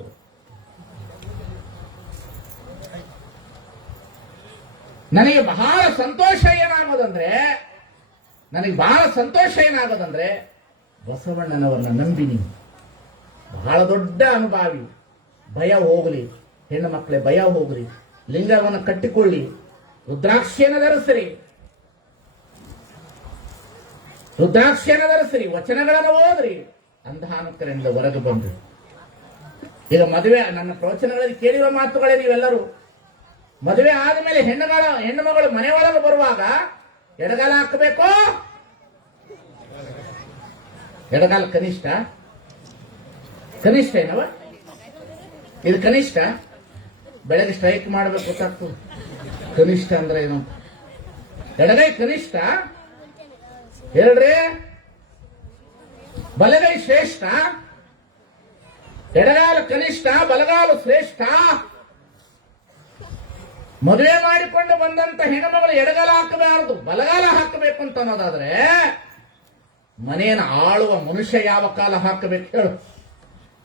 ನನಗೆ ಬಹಳ ಸಂತೋಷ ಏನಾಗೋದಂದ್ರೆ ಬಸವಣ್ಣನವರನ್ನ ನಂಬಿನಿ. ಬಹಳ ದೊಡ್ಡ ಅನುಭಾವಿ. ಭಯ ಹೋಗಲಿ, ಹೆಣ್ಣು ಮಕ್ಕಳೇ ಭಯ ಹೋಗಲಿ, ಲಿಂಗವನ್ನು ಕಟ್ಟಿಕೊಳ್ಳಿ, ರುದ್ರಾಕ್ಷಿಯನ್ನು ಧರಿಸಿರಿ, ವಚನಗಳನ್ನು ಓದ್ರಿ, ಅಂಧಾನುಕರಣೆಯಿಂದ ಹೊರಗೆ ಬಂದ್ರಿ. ಈಗ ಮದುವೆ, ನನ್ನ ಪ್ರವಚನಗಳಲ್ಲಿ ಕೇಳಿರುವ ಮಾತುಗಳೇ ನೀವೆಲ್ಲರೂ. ಮದುವೆ ಆದಮೇಲೆ ಹೆಣ್ಣು ಮಗಳು ಮನೆ ಒಳಗೆ ಬರುವಾಗ ಎಡಗಾಲ ಹಾಕಬೇಕು. ಎಡಗಾಲ ಕನಿಷ್ಠ ಏನವ ಇದು? ಕನಿಷ್ಠ. ಬೆಳಗ್ಗೆ ಸ್ಟ್ರೈಕ್ ಮಾಡಬೇಕು ಗೊತ್ತಾಗ್ತದೆ ಕನಿಷ್ಠ ಅಂದ್ರೆ ಏನು. ಎಡಗೈ ಕನಿಷ್ಠ ಹೇಳ್ರಿ, ಬಲಗೈ ಶ್ರೇಷ್ಠ. ಎಡಗಾಲ ಕನಿಷ್ಠ, ಬಲಗಾಲ ಶ್ರೇಷ್ಠ. ಮದುವೆ ಮಾಡಿಕೊಂಡು ಬಂದಂತ ಹೆಣ್ಣುಮಗಳು ಎಡಗಾಲ ಹಾಕಬಾರದು, ಬಲಗಾಲ ಹಾಕಬೇಕು ಅಂತ ಅನ್ನೋದಾದ್ರೆ ಮನೆಯನ್ನು ಆಳುವ ಮನುಷ್ಯ ಯಾವ ಕಾಲ ಹಾಕಬೇಕು ಹೇಳು?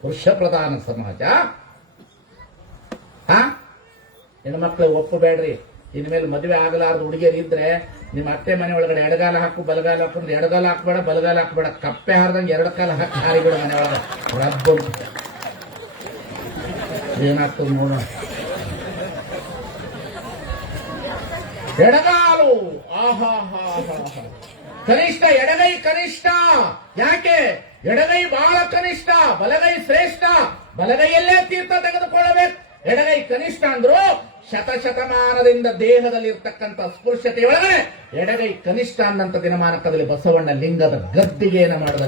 ಪುರುಷ ಪ್ರಧಾನ ಸಮಾಜ. ಹೆಣ್ಮಕ್ಳು ಒಪ್ಪಬೇಡ್ರಿ. ಇನ್ಮೇಲೆ ಮದುವೆ ಆಗಲಾರದು ಹುಡುಗಿಯರು ಇದ್ರೆ ನಿಮ್ಮ ಅತ್ತೆ ಮನೆ ಒಳಗಡೆ ಎಡಗಾಲ ಹಾಕು, ಬಲಗಾಲ ಹಾಕೊಂಡ್ರೆ ಎಡಗಾಲ ಹಾಕಬೇಡ, ಬಲಗಾಲ ಹಾಕಬೇಡ, ಕಪ್ಪೆ ಹಾರ್ದಂಗೆ 2 ಕಾಲ ಹಾಕಿ ಹಾರಿಬಿಡು ಮನೆ ಒಳಗೆ. ರಬ್ಬ ಏನಾಗ್ತದೆ ನೋಡೋಣ. ಎಡಗಾಲು ಕನಿಷ್ಠ, ಎಡಗೈ ಕನಿಷ್ಠ. ಯಾಕೆ? ಎಡಗೈ ಬಹಳ ಕನಿಷ್ಠ, ಬಲಗೈ ಶ್ರೇಷ್ಠ. ಬಲಗೈಯಲ್ಲೇ ತೀರ್ಥ ತೆಗೆದುಕೊಳ್ಳಬೇಕು. ಎಡಗೈ ಕನಿಷ್ಠ ಅಂದ್ರು ಶತಶತಮಾನದಿಂದ ದೇಹದಲ್ಲಿ ಇರ್ತಕ್ಕಂಥ ಸ್ಪೃಶ್ಯತೆಯೊಳಗಡೆ ಎಡಗೈ ಕನಿಷ್ಠ ಅನ್ನಂತ ದಿನಮಾನಕದಲ್ಲಿ ಬಸವಣ್ಣ ಲಿಂಗದ ಗದ್ದಿಗೆಯನ್ನು ಮಾಡಿದ.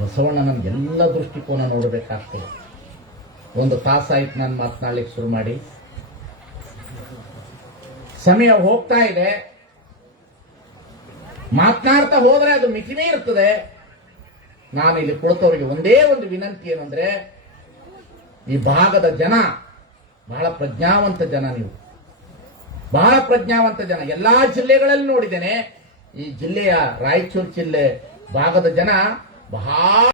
ಬಸವಣ್ಣ ನಮ್ಗೆಲ್ಲ ದೃಷ್ಟಿಕೋನ ನೋಡಬೇಕಾಗ್ತದೆ. 1 ತಾಸಾಯ್ತು ನಾನು ಮಾತನಾಡ್ಲಿಕ್ಕೆ ಶುರು ಮಾಡಿ. ಸಮಯ ಹೋಗ್ತಾ ಇದೆ. ಮಾತನಾಡ್ತಾ ಹೋದ್ರೆ ಅದು ಮಿತಿಮೀ ಇರ್ತದೆ. ನಾನು ಇಲ್ಲಿ ಕುಳಿತವರಿಗೆ ಒಂದೇ ಒಂದು ವಿನಂತಿ ಏನು ಅಂದ್ರೆ, ಈ ಭಾಗದ ಜನ ಬಹಳ ಪ್ರಜ್ಞಾವಂತ ಜನ, ನೀವು ಬಹಳ ಪ್ರಜ್ಞಾವಂತ ಜನ. ಎಲ್ಲಾ ಜಿಲ್ಲೆಗಳಲ್ಲಿ ನೋಡಿದ್ದೇನೆ, ಈ ಜಿಲ್ಲೆಯ ರಾಯಚೂರು ಜಿಲ್ಲೆ ಭಾಗದ ಜನ ಬಹಳ